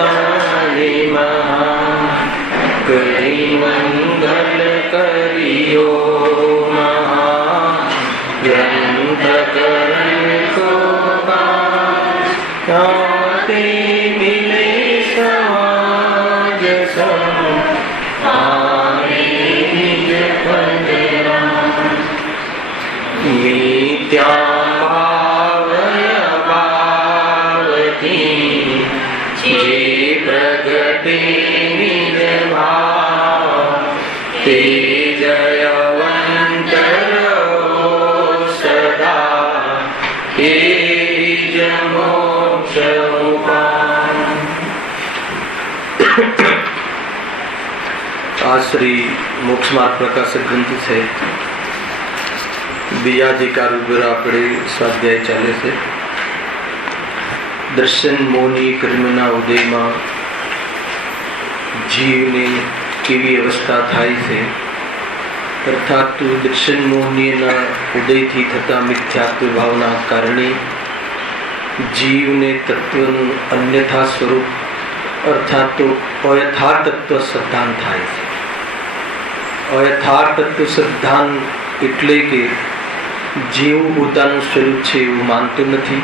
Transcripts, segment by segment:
પોતાની મહા કરી મંગલ કર્યો મહા ગ્રંથ કરતો ક્યાંથી મિલે સમાજ મિથ્યા ભાવથી જે પ્રગટે નિર્ભાવ તે જયવંત સદા એ જ મોક્ષ ઉપાય. આ શ્રી મોક્ષ માર્ગ પ્રકાશક ગ્રંથ છે. બીજા અધિકાર ઉપર આપણે સ્વાધ્યાય ચાલે છે. દર્શન મોહની કર્મના ઉદયમાં જીવની કેવી અવસ્થા થાય છે, અર્થાત દર્શન મોહનીના ઉદયથી થતા મિથ્યાત્વ ભાવના કારણે જીવને તત્વનું અન્યથા સ્વરૂપ અર્થાત તો અયથાર્થ તત્વ શ્રદ્ધાન થાય છે. અયથાર્થ તત્વ શ્રદ્ધાન એટલે કે જેવું પોતાનું સ્વરૂપ છે એવું માનતું નથી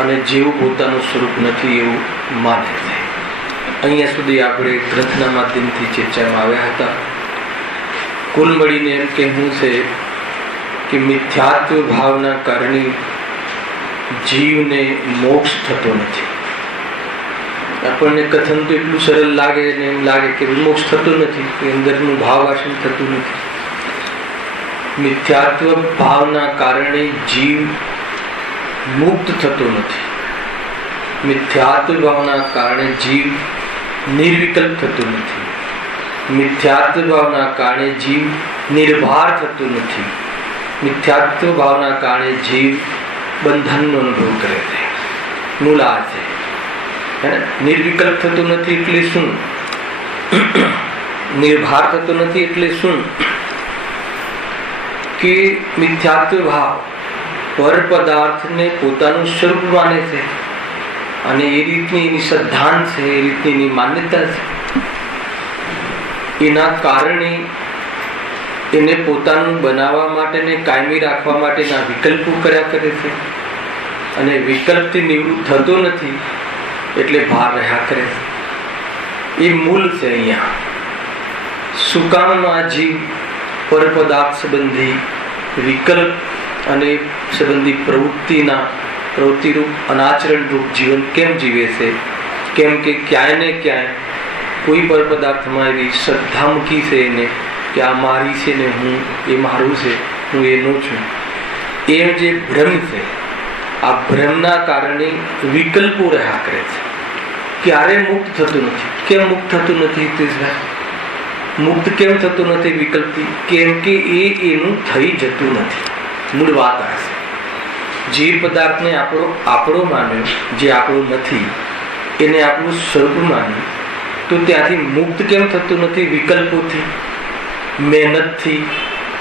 અને જેવું પોતાનું સ્વરૂપ નથી એવું માને છે. અહીંયા સુધી આપણે ગ્રંથના માધ્યમથી ચર્ચામાં આવ્યા હતા. કુલ મળીને એમ કહેવું છે કે મિથ્યાત્વ ભાવના કારણે જીવને મોક્ષ થતો નથી. આપણને કથન તો એટલું સરળ લાગે ને એમ લાગે કે મોક્ષ થતો નથી, અંદરનું ભાવ વાસન થતું નથી. મિથ્યાત્વ ભાવના કારણે જીવ મુક્ત થતો નથી. મિથ્યાત્વ ભાવના કારણે જીવ નિર્વિકલ્પ થતો નથી. મિથ્યાત્વ ભાવના કારણે જીવ નિર્ભાર થતો નથી. મિથ્યાત્વ ભાવના કારણે જીવ બંધનનો અનુભવ કરે છે. મૂળ આ છે. નિર્વિકલ્પ થતો નથી એટલે શું? નિર્ભાર થતો નથી એટલે શું? કે મિથ્યાત્વ ભાવ પર પદાર્થને પોતાનું સ્વરૂપ માને છે અને એ રીતની એની શ્રદ્ધાન છે, એ રીતની એની માન્યતા છે. એના કારણે એને પોતાનું બનાવવા માટે ને કાયમી રાખવા માટેના વિકલ્પો કર્યા કરે છે અને વિકલ્પથી નિવૃત્ત થતો નથી એટલે ભાર રહ્યા કરે છે. એ મૂળ છે. અહીંયા સુકામમાં જીવ પર પદાર્થ સંબંધી વિકલ્પ અને સંબંધી પ્રવૃત્તિરૂપ અનાચરણ રૂપ જીવન કેમ જીવે છે? કેમ કે ક્યાંય ને ક્યાંય કોઈ પર પદાર્થમાં એવી શ્રદ્ધા મૂકી છે એને કે આ મારી છે ને હું એ મારું છે, હું એનો છું. એમ જે ભ્રમ છે, આ ભ્રમના કારણે વિકલ્પો રહ્યા કરે છે. ક્યારે મુક્ત થતું નથી. કેમ મુક્ત થતું નથી? મુક્ત કેમ થતું નથી વિકલ્પથી? કેમ કે એનું થઈ જતું નથી. મૂળ વાત આ છે. જે પદાર્થને આપણો માન્યો, જે આપણો નથી એને આપણું સ્વરૂપ માન્યું, તો ત્યાંથી મુક્ત કેમ થતું નથી? વિકલ્પોથી, મહેનતથી,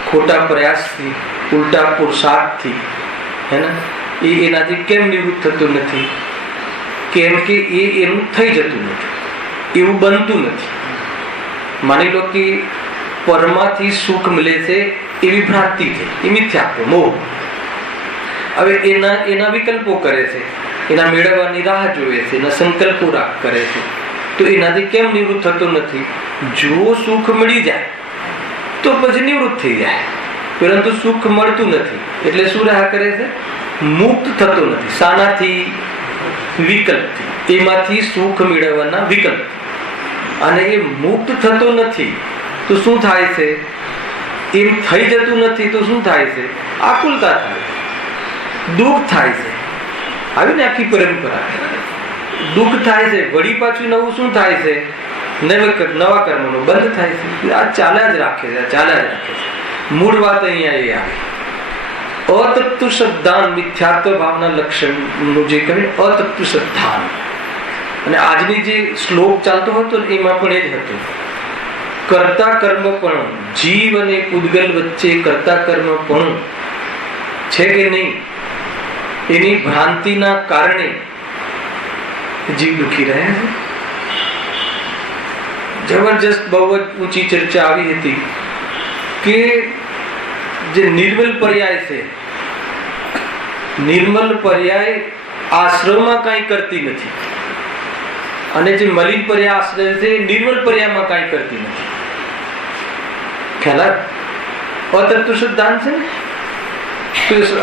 ખોટા પ્રયાસથી, ઉલટા પુરુષાર્થથી, હે ને? એ એનાથી કેમ નિવૃત્ત થતું નથી? કેમ કે એનું થઈ જતું નથી, એવું બનતું નથી. માની લો કે પરમાથી સુખ મળે છે એવી ભ્રાંતિ છે, એ મિથ્યાત્વ મોહ. હવે એના વિકલ્પો કરે છે, એના મેળવવાની રાહ જોવે છે, એના સંકલ્પો કરે છે, તો એનાથી કેમ નિવૃત્ત થતું નથી? જો સુખ મળી જાય તો પછી નિવૃત્ત થઈ જાય, પરંતુ સુખ મળતું નથી એટલે શું રહ્યા કરે છે? મુક્ત થતો નથી. શાનાથી? વિકલ્પથી. એમાંથી સુખ મેળવવાના વિકલ્પ. અને એ મુક્ત થતો નથી તો શું થાય છે? એમ થઈ જતું નથી તો શું થાય છે? આકુલતા થાય છે, દુઃખ થાય છે. આવી ને આખી પરંપરા. દુઃખ થાય છે, વળી પાછું નવું શું થાય છે? નવા કર્મનો બંધ થાય છે. આ ચાલ્યા જ રાખે છે, ચાલ્યા જ રાખે છે. મૂળ વાત અહીંયા એ આવે. અતત્વ શ્રદ્ધાન, મિથ્યાત્વ ભાવના લક્ષણનું જે કહે અતત્વ શ્રદ્ધાન. અને આજની જે શ્લોક ચાલતો હતો એમાં પણ એ જ હતું. કર્તા કર્મ પણ, જીવ અને પૂદગલ વચ્ચે કર્તા કર્મ પણ છે કે નહીં, એની ભ્રાંતિના કારણે જીવ દુખી રહ્યા છે. જબરજસ્ત બહુ જ ઊંચી ચર્ચા આવી હતી કે જે નિર્મલ પર્યાય છે, નિર્મલ પર્યાય આશ્રમમાં કાંઈ કરતી નથી, અને જે મલિન પર્યાય આશ્રય છે એ નિર્મલ પર્યાયમાં કાંઈ કરતી નથી. ખ્યાલ અતત્વ શુદ્ધાંત છે ને,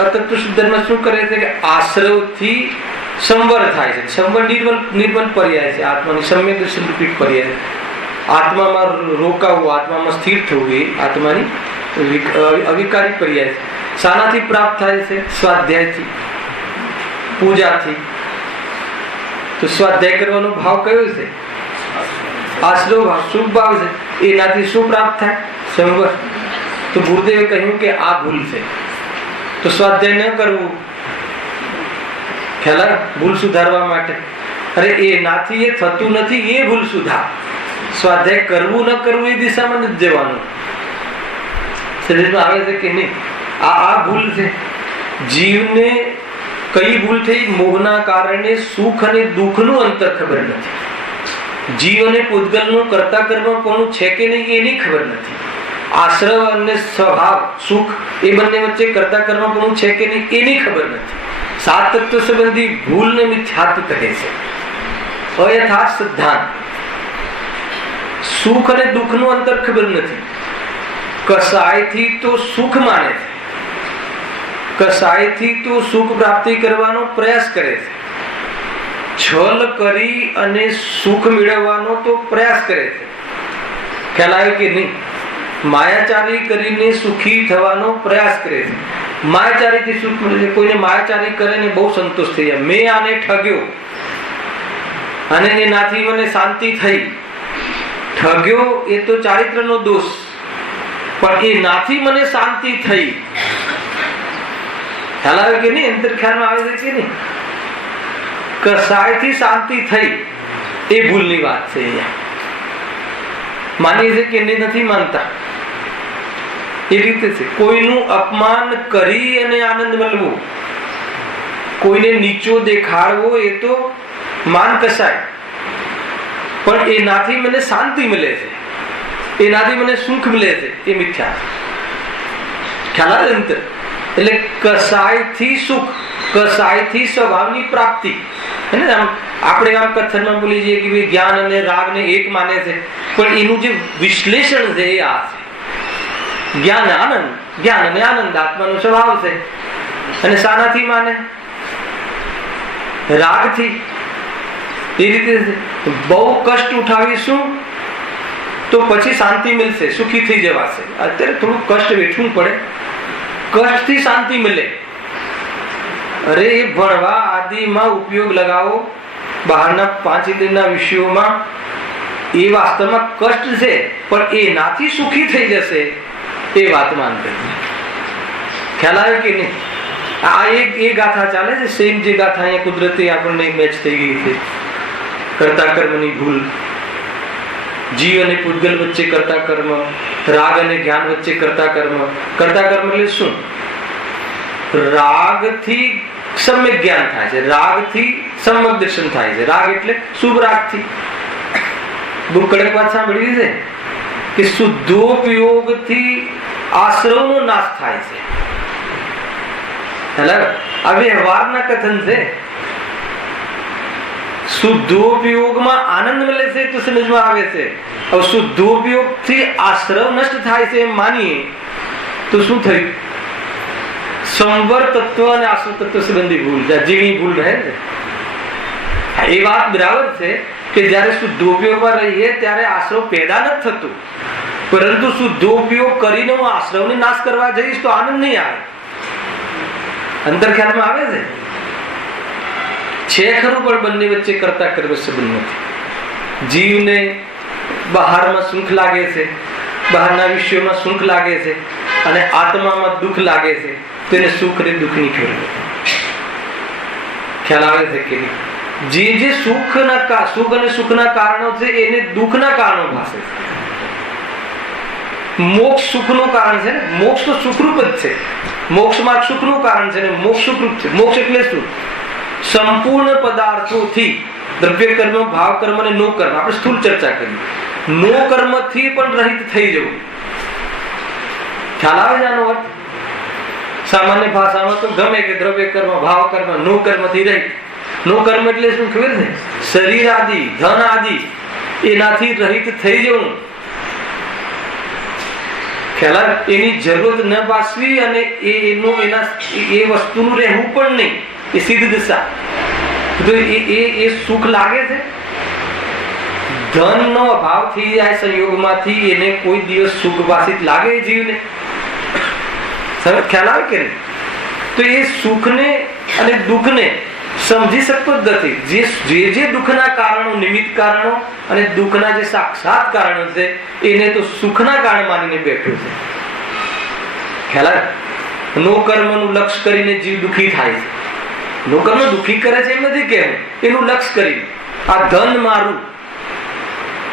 અતત્વ શુદ્ધાંતમાં શું કરે છે કે આશ્રવથી સંવર થાય છે. સંવર નિર્મલ પર્યાય છે, આત્માની સમ્યક દર્શન રૂપી પર્યાય. આત્મામાં રોકાવું, આત્મામાં સ્થિર થવું એ આત્માની અવિકારી પર્યાય છે. શાનાથી પ્રાપ્ત થાય છે? સ્વાધ્યાયથી, પૂજાથી. તો સ્વાધ્યાય કરવાનો ભાવ કયો છે? આશ્રવ ભાવ, શુભ ભાવ છે. એનાથી શું પ્રાપ્ત થાય? સંવર. તો ગુરુદેવે કહ્યું કે આ ભૂલ છે, તો સ્વાધ્યાય ન કરવું. ખ્યાલ ભૂલ સુધારવા માટે. અરે એનાથી એ થતું નથી, એ ભૂલ સુધાર. સ્વાધ્યાય કરવું ન કરવું એ દિશામાં નથી જવાનું. શરીરમાં આવે છે કે નહીં? આ ભૂલ છે. જીવને કઈ ભૂલ થઈ? મોહના કારણે સુખ અને દુઃખનું અંતર ખબર નથી. જીવ અને પૂતગલનું કરતા કર્મ કોનું છે કે નહીં એની ખબર નથી. આશ્રવ અને સ્વભાવ સુખ એ બંને વચ્ચે કરતા કર્મ કોનું છે કે નહીં એની ખબર નથી. સાત તત્વ સંબંધી ભૂલને મિથ્યાત્વ કહે છે, અયથાર્થ સિદ્ધાંત. સુખ અને દુઃખનું અંતર ખબર નથી. કસાયથી તો સુખ માને છે, કસાયથી તો સુખ પ્રાપ્તિ કરવાનો પ્રયાસ કરે છે. છલ કરી અને સુખ મેળવવાનો તો પ્રયાસ કરે છે. ખ્યાલ આવ્યો કે નહીં? માયાચારી કરીને સુખી થવાનો પ્રયાસ કરે છે. માયાચારીથી સુખ મળે છે. કોઈને માયાચારી કરે ને બહુ સંતોષ થઈ જાય. મેં આને ઠગ્યો અને એનાથી મને શાંતિ થઈ. ઠગ્યો એ તો ચારિત્રનો દોષ, પણ એનાથી મને શાંતિ થઈ. ખ્યાલ આવે કે નહીં? અંતર ખ્યાલમાં આવે છે કે નહીં? કસાયથી શાંતિ થઈ એ ભૂલની વાત છે. અહીંયા માનીએ છે કે નથી માનતા? એ રીતે છે. કોઈનું અપમાન કરી અને આનંદ મળવો, કોઈને નીચો દેખાડવો એ તો માન કસાય, પણ એનાથી મને શાંતિ મળે છે, એનાથી મને સુખ મળે છે, એ મિથ્યા. ખ્યાલ આવે અંતર? એટલે કસાયથી સુખ, કસાયથી સ્વભાવની પ્રાપ્તિ. આપણે આમ કથનમાં બોલી જઈએ કે ભાઈ જ્ઞાન અને રાગ ને એક માને છે, પણ એનું જે વિશ્લેષણ છે એ આ છે. જ્ઞાન આનંદ, જ્ઞાન અને આનંદ આત્માનો સ્વભાવ છે. અને શાનાથી માને? રાગથી. એ રીતે બહુ કષ્ટ ઉઠાવીશું તો પછી શાંતિ મળશે, સુખી થઈ જવાશે. અત્યારે થોડું કષ્ટ વેઠવું પડે, કષ્ટથી શાંતિ મળે. અરે એ ભણવા આદિમાં ઉપયોગ લગાવો, બહારના 5 ઇન્દ્રિયના વિષયોમાં, એ વાસ્તવમાં કષ્ટ છે, પણ એનાથી સુખી થઈ જશે એ વાત માનતે. ખ્યાલ આવે કે નહીં? આ એ ગાથા ચાલે છે. સેમ જે ગાથા અહીંયા કુદરતી આપણને મેચ થઈ ગઈ છે. કરતા કર્મની ભૂલ, જીવ અને પૂતગલ વચ્ચે કરતા કર્મ, રાગ અને જ્ઞાન વચ્ચે કરતા કર્મ. કરતા કર્મ એટલે શું? રાગથી સમ્યક જ્ઞાન થાય છે, રાગથી સમ્યક દર્શન થાય છે. રાગ એટલે શુભ રાગથી. બહુ કડક વાત સાંભળી છે કે શુદ્ધોપયોગથી આશ્રવનો નાશ થાય છે. આ વ્યવહારના કથન છે. શુદ્ધોપયોગમાં આનંદ મળે છે તો સમજમાં આવે છે. હવે શુદ્ધોપયોગથી આશ્રવ નષ્ટ થાય છે એમ માનીએ તો શું થયું? સંવર તત્વ અને આશ્રવ તત્વ સંબંધી ભૂલ, ઝીણી ભૂલ રહે છે. એ વાત બરાબર છે કે જયારે શુદ્ધોપયોગમાં રહીએ ત્યારે આશ્રવ પેદા નથી થતું, પરંતુ શુદ્ધોપયોગ કરીને હું આશ્રવને નાશ કરવા જઈશ તો આનંદ નહીં આવે. અંતર ખ્યાલમાં આવે છે ખરું, પણ બંને વચ્ચે કરતા કર્મ સંબંધ નથી. જીવને બહારમાં સુખ લાગે છે, બહારના વિષયોમાં સુખ લાગે છે, અને આત્મામાં દુઃખ લાગે છે, તેને સુખ અને દુઃખની ખબર નથી. ખ્યાલ આવે છે કે નહીં? જે સુખ અને સુખના કારણો છે એને દુઃખના કારણો ભાસે છે. મોક્ષ સુખનું કારણ છે ને, મોક્ષ તો સુખરૂપ જ છે. મોક્ષ માર્ગ સુખનું કારણ છે ને, મોક્ષ સુખરૂપ છે. મોક્ષ એટલે શું? સંપૂર્ણ પદાર્થોથી દ્રવ્ય કર્મ, ભાવ કર્મ અને નો કર્મ આપણે સ્થૂળ ચર્ચા કરી. નો કર્મથી પણ રહિત થઈ જવું. ખ્યાલ આવે છે આનો અર્થ? સામાન્ય ભાષામાં તો ગમે કે દ્રવ્ય કર્મ, ભાવ કર્મ, નો કર્મથી રહિત. નો કર્મ એટલે શું ખબર છે? શરીર આદિ, ધન આદિ એનાથી રહિત થઈ જવું. ખ્યાલ, એની જરૂરત ન પાસવી અને એ વસ્તુનું રહેવું પણ નહીં. એ સિદ્ધ દશા. તો એ સુખ લાગે છે. ધનનો અભાવ થઈ જાય સંયોગમાંથી, એને કોઈ દિવસ સુખ ભાષિત લાગે જીવને? ખ્યાલ આવે કે નહીં? તો એ સુખને અને દુઃખને સમજી શકતો જ નથી. જે દુઃખના કારણો, નિમિત્ત કારણો અને દુઃખના જે સાક્ષાત કારણો છે એને તો સુખના કારણ માનીને બેઠો છે. ખ્યાલ આવે? નો કર્મનું લક્ષ્ય કરીને જીવ દુઃખી થાય છે. નો કર્મ દુઃખી કરે છે એમ નથી કેમ, એનું લક્ષ્ય કરીને આ ધન મારું,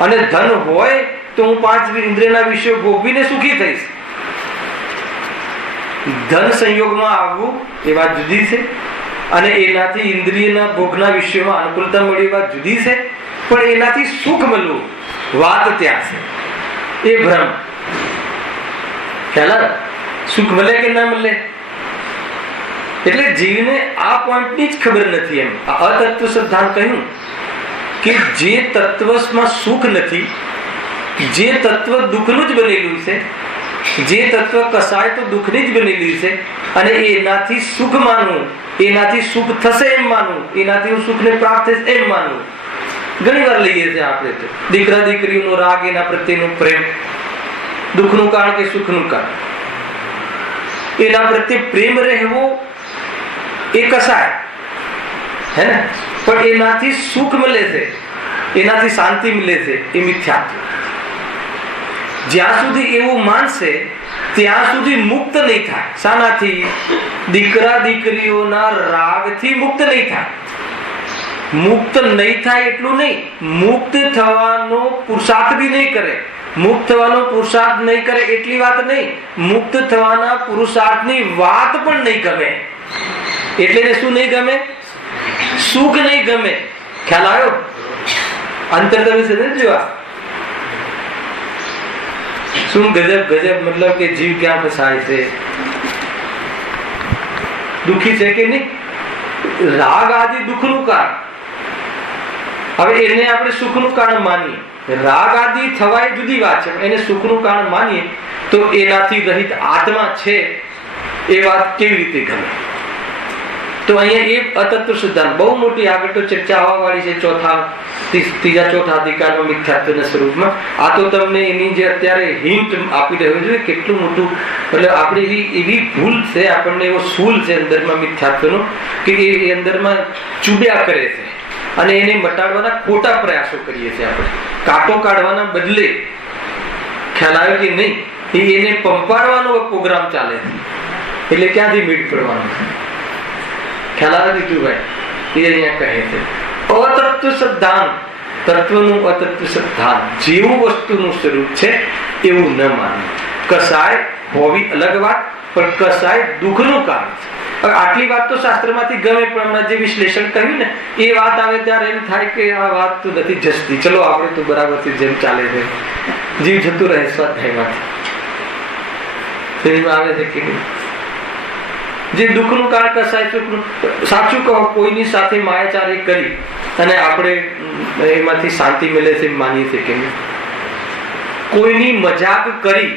અને ધન હોય તો હું 5 ઇન્દ્રિયના વિષયો ભોગવીને સુખી થઈશ. ધન સંયોગમાં આવવું એ વાત જુદી છે, અને એનાથી ઇન્દ્રિયના ભોગના વિષયોમાં અનુકૂળતા મળી વાત જુદી છે. પણ એનાથી સુખ મળવું વાત ત્યાં છે. એ ભ્રમ. ખ્યાલ? સુખ મળે કે ના મળે? એટલે જીવને આ પોઈન્ટની જ ખબર નથી. એમ અતત્વ સિદ્ધાંત કહ્યું કે જે તત્વમાં સુખ નથી, જે તત્વ દુઃખનું જ બનેલું છે, જે તત્વ કસાય તો દુઃખની જ બનેલી છે, અને એનાથી સુખ માનવું, એનાથી સુખ થશે એમ માનવું, એનાથી હું સુખને પ્રાપ્ત થશે એમ માનવું. ઘણી વાર લઈએ છીએ આપણે તો દીકરા દીકરીનો રાગ, એના પ્રત્યેનો પ્રેમ, દુઃખનું કારણ કે સુખનું કારણ. એના પ્રત્યે પ્રેમ રહેવો એ કસાય હે ને, પણ એનાથી સુખ મળે છે, એનાથી શાંતિ મળે છે, એ મિથ્યાત્વ. જ્યાં સુધી એવું માનશે ત્યાં સુધી મુક્ત નહીં થાય. શાનાથી? દીકરા દીકરીઓના રાગથી મુક્ત નહીં થાય. મુક્ત નહીં થાય એટલું નહીં, મુક્ત થવાનો પુરુષાર્થ બી નહીં કરે. મુક્ત થવાનો પુરુષાર્થ નહીં કરે એટલી વાત નહીં, મુક્ત થવાના પુરુષાર્થની વાત પણ નહીં ગમે. એટલે શું નહીં ગમે? સુખ નહીં ગમે. ખ્યાલ આવ્યો? અંતર તમે સમજ જોવા શું ગજબ ગજબ, મતલબ કે જીવ ક્યાં ફસાય છે, દુઃખી છે કે નહીં? રાગ આદિ દુઃખનું કારણ. હવે એને આપણે સુખનું કારણ માનીએ, રાગ આદિ થવાય જુદી વાત છે, એને સુખનું કારણ માનીએ તો એનાથી રહિત આત્મા છે એ વાત કેવી રીતે ગમે? તો અહીંયા એ અતત્વ સિદ્ધાંત બહુ મોટી આગળ તો ચર્ચા આવવા વાળી છે ત્રીજા ચોથા અધિકારમાં મિથ્યાત્વના સ્વરૂપમાં. આ તો તમને એની જે અત્યારે હિન્ટ આપી રહ્યો છે કેટલું મોટું, એટલે આપણે એવી ભૂલ છે, આપણને એવો સૂલ છે અંદરમાં મિથ્યાત્વનો કે એ અંદરમાં ચૂબ્યા કરે છે, અને એને મટાડવાના ખોટા પ્રયાસો કરીએ છીએ આપણે. કાંટો કાઢવાના બદલે, ખ્યાલ આવે કે નહીં, એને પંપાડવાનો પ્રોગ્રામ ચાલે છે. એટલે ક્યાંથી મીટ પડવાનું? ખ્યાલ આવે દીધુભાઈ? એ અહીંયા કહે છે અતત્વ સિદ્ધાંત, તત્વનું અતત્વ સિદ્ધાંત. જેવું વસ્તુનું સ્વરૂપ છે એવું ન માનવું. કસાય હોવી અલગ વાત, પણ કસાય દુઃખનું કારણ છે. આટલી વાત તો શાસ્ત્રમાંથી ગમે, પણ હમણાં જે વિશ્લેષણ કર્યું ને એ વાત આવે ત્યારે એમ થાય કે આ વાત તો નથી જસતી. ચલો આપણે તો બરાબરથી જેમ ચાલે છે, જીવ જતું રહે સ્વાધ્યાયમાંથી આવે છે કે નહીં? જે દુઃખનું કારણ કસાય સુખનું. સાચું કહો, કોઈની સાથે માયાચારી કરી અને આપણે એમાંથી શાંતિ મળે છે માનીએ છીએ કે નહીં? કોઈની મજાક કરી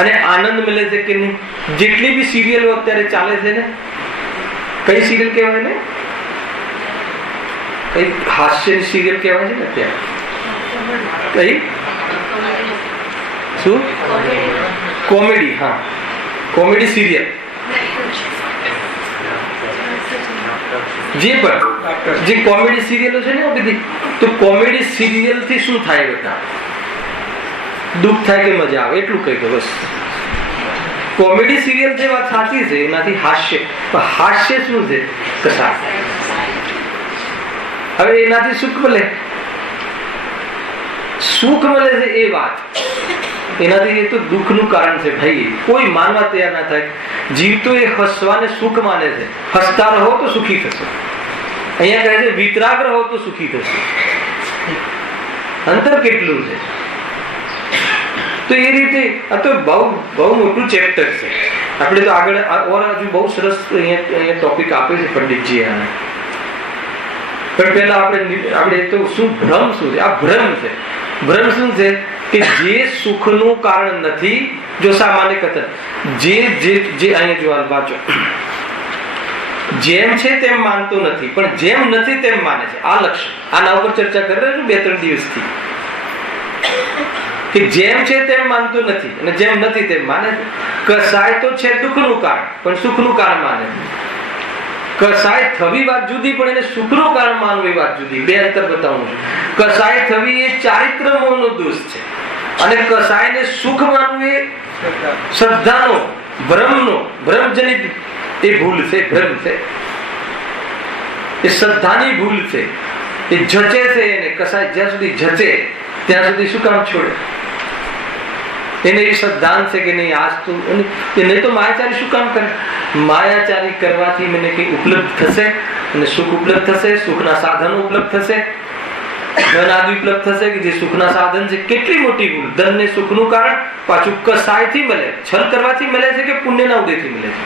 અને આનંદ મળે છે કે નહીં? જેટલી બી સિરિયલો અત્યારે ચાલે છે ને, કઈ સિરિયલ કહેવાય ને, કઈ હાસ્ય સિરિયલ કહેવાય છે ને અત્યારે? કઈ? શું? કોમેડી. હા, કોમેડી સિરિયલ. જે પણ જે કોમેડી સિરિયલો છે ને બધી, તો કોમેડી સિરિયલ થી શું થાય બેટા? દુઃખ થાય કે મજા આવે? એટલું કહી દો બસ. કોમેડી સિરિયલ છે, વાત સાચી છે, એનાથી હાસ્ય. હાસ્ય શું છે? કસા. હવે એનાથી સુખ મળે, સુખ મળે છે એ વાત, એનાથી એ તો દુઃખનું કારણ છે ભાઈ. કોઈ માનવા તૈયાર ના થાય. જીવ તો એ હસવાને સુખ માને છે. હસતા રહો તો સુખી થશો. અહીંયા કહે છે વિતરાગ રહો તો સુખી થશો. અંતર કેટલું છે. તો એ રીતે આ તો બહુ મોટું ચેપ્ટર છે. આપણે તો આગળ હજુ બહુ સરસ અહીંયા ટોપિક આપે છે પંડિતજી આને. પણ પહેલા આપણે તો શું ભ્રમ શું છે? આ ભ્રમ છે. ભ્રમ શું છે? કે જે સુખનું કારણ નથી. જો સામાન્ય કથન જે અહીંયા જો વાંચો, જેમ છે તેમ માનતો નથી પણ જેમ નથી તેમ માને છે. આ લક્ષણ, આના ઉપર ચર્ચા કરી રહ્યો છું 2-3 દિવસથી. કે જેમ છે તેમ માનતો નથી અને જેમ નથી તેમ માને છે. કસાય તો છે દુઃખનું કારણ પણ સુખનું કારણ માને છે. કસાય થવી વાત જુદી પણ એને સુખનું કારણ માનવું એ વાત જુદી. બે અંતર બતાવું છું. કસાય થવી એ ચારિત્ર મોહનો દોષ છે અને કસાયને સુખ માનવું એ શ્રદ્ધાનો, ભ્રમજનિત એ ભૂલ છે. ભ્રમ છે, એ શ્રદ્ધાની ભૂલ છે. એ જચે છે એને કસાય જ્યાં સુધી જચે ત્યાં સુધી શું કામ છોડે? એને એ શ્રદ્ધાન છે કે નહીં આજ તો એને તો માયાચારી શું કામ કરે? માયાચારી કરવાથી મને કઈ ઉપલબ્ધ થશે અને સુખ ઉપલબ્ધ થશે, સુખના સાધનો ઉપલબ્ધ થશે, ધન આદિ ઉપલબ્ધ થશે કે જે સુખના સાધન છે. કેટલી મોટી ભૂલ! ધન ને સુખનું કારણ પાછું કસાયથી મળે, છલ કરવાથી મળે છે કે પુણ્યના ઉદયથી મળે છે?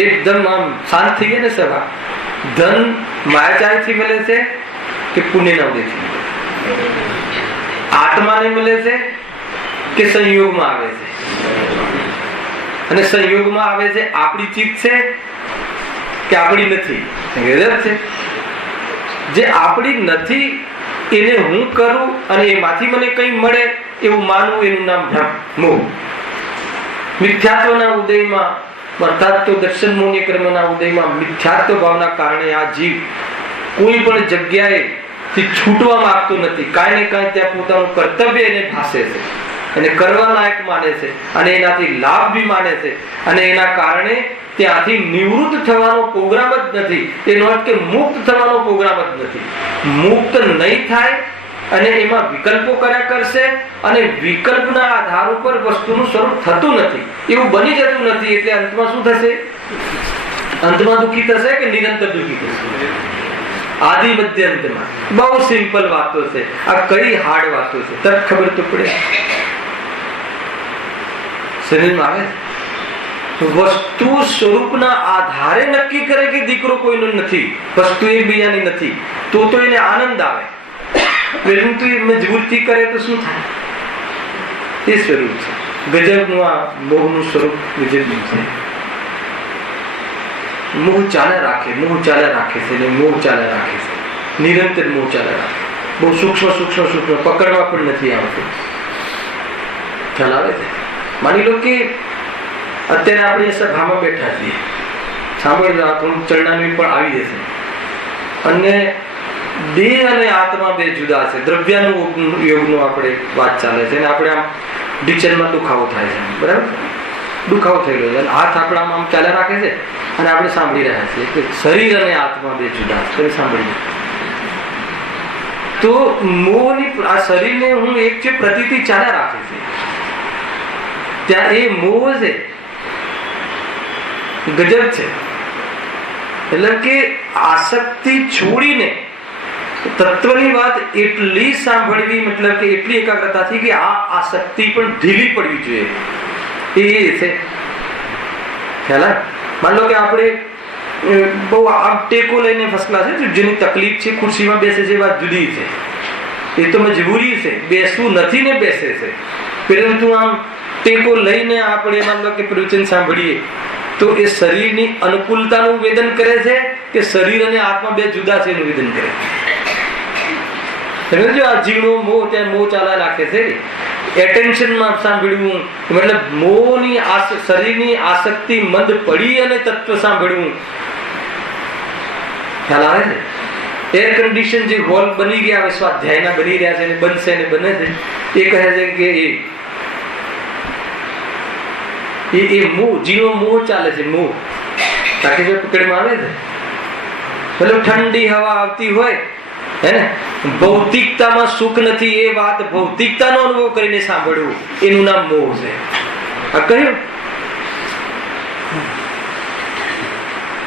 એકદમ આમ શાંત થઈ ગઈ ને સભા. ધન માયાચારીથી મળે છે કે પુણ્યના ઉદયથી મળે છે? આત્માને મળે છે કે સંયોગમાં આવે છે? અને સંયોગમાં આવે છે આપણી ચીજ છે કે આપણી નથી? છે જે આપણી નથી એને હું કરું અને એમાંથી મને કંઈ મળે એવું માનવું, એનું નામ ભ્રમ, મોહ. મિથ્યાત્વના ઉદયમાં અર્થાત તો દર્શન મોહની કર્મના ઉદયમાં મિથ્યાત્વ ભાવના કારણે આ જીવ કોઈ પણ જગ્યાએ છૂટવા માંગતો નથી. કાંઈ ને કાંઈ ત્યાં પોતાનું કર્તવ્ય એને ભાસે છે અને કરવા લાયક માને છે અને એનાથી લાભ બી માને છે અને એના કારણે ત્યાંથી નિવૃત્ત થવાનો પ્રોગ્રામ જ નથી. એનો અર્થ કે મુક્ત થવાનો પ્રોગ્રામ જ નથી. મુક્ત નહીં થાય અને એમાં વિકલ્પો કર્યા કરશે અને વિકલ્પના આધાર ઉપર વસ્તુનું સ્વરૂપ થતું નથી, એવું બની જતું નથી. એટલે અંતમાં શું થશે? અંતમાં દુઃખી થશે કે નિરંતર દુઃખી થશે? આદિ મધ્ય અંતમાં. બહુ સિમ્પલ વાતો છે. આ કઈ હાર્ડ વાતો છે? તરત ખબર તો પડે. શરીરમાં આવે વસ્તુ સ્વરૂપના આધારે નક્કી કરે કે દીકરો કોઈનો નથી, વસ્તુ એકબીજાની નથી, તો એને આનંદ આવે. પરંતુ એ મજબૂરથી કરે તો શું થાય? એ સ્વરૂપ છે ગજબનું. આ મોહનું સ્વરૂપ ગજબનું છે. મોહ ચાલે રાખે છે, મોહ ચાલે રાખે છે, નિરંતર મોહ ચાલે રાખે. બહુ સૂક્ષ્મ પકડવા પણ નથી આવતું. ખ્યાલ આવે છે? માની લો કે અત્યારે આપણે સભામાં બેઠા છીએ, સાંભળી થોડું ચરણાની પણ આવી જશે અને દેહ અને આત્મા બે જુદા છે. દ્રવ્યાનું યોગનું આપણે વાત ચાલે છે અને આપણે આમ ડિચનમાં દુખાવો થાય છે, બરાબર? દુખાવો થયેલો છે અને હાથ આપણામાં આમ ચાલે રાખે છે અને આપણે સાંભળી રહ્યા છીએ કે શરીર અને આત્મા બે જુદા છે. સાંભળીએ તો મોહની આ શરીરને હું એક છે પ્રતીતિ ચાલે રાખે છે. ત્યાં એ મોહ છે, ગજબ છે. એટલે કે આસક્તિ છોડીને તત્વની વાત એટલી સાંભળવી, મતલબ કે એટલી એકાગ્રતાથી કે આ આસક્તિ પણ ઢીલી પડવી જોઈએ. એ છે ખ્યાલ. માન લો કે આપણે બહુ આમ ટેકો લઈને ફર્સ્ટ ક્લાસ છે, જેની તકલીફ છે ખુરશીમાં બેસે છે, વાત જુદી છે. એ તો મજબૂરી છે, બેસવું નથી ને બેસે છે. પરંતુ આમ ટેકો લઈને આપણે માન લો કે પ્રવચન સાંભળીએ તો એ શરીરની અનુકૂળતાનું વેદન કરે છે કે શરીર અને આત્મા બે જુદા છે એનું વેદન કરે છે. આ જીવનો મોહ ત્યાં મોહ ચાલા રાખે છે. એટેન્શનમાં સાંભળવું મતલબ મોહની શરીરની આસક્તિ મંદ પડી અને તત્વ સાંભળવું. ખ્યાલ આવે છે? એર કન્ડિશન જે હોલ બની ગયા હવે સ્વાધ્યાયના બની રહ્યા છે અને બનશે અને બને છે, એ કહે છે કે એ મોહ, જીવો મોહ ચાલે છે. મોહ તાકી પકડમાં આવે છે. મતલબ ઠંડી હવા આવતી હોય હે ને, ભૌતિકતામાં સુખ નથી એ વાત ભૌતિકતાનો અનુભવ કરીને સાંભળવું, એનું નામ મોહ છે. આ કહ્યું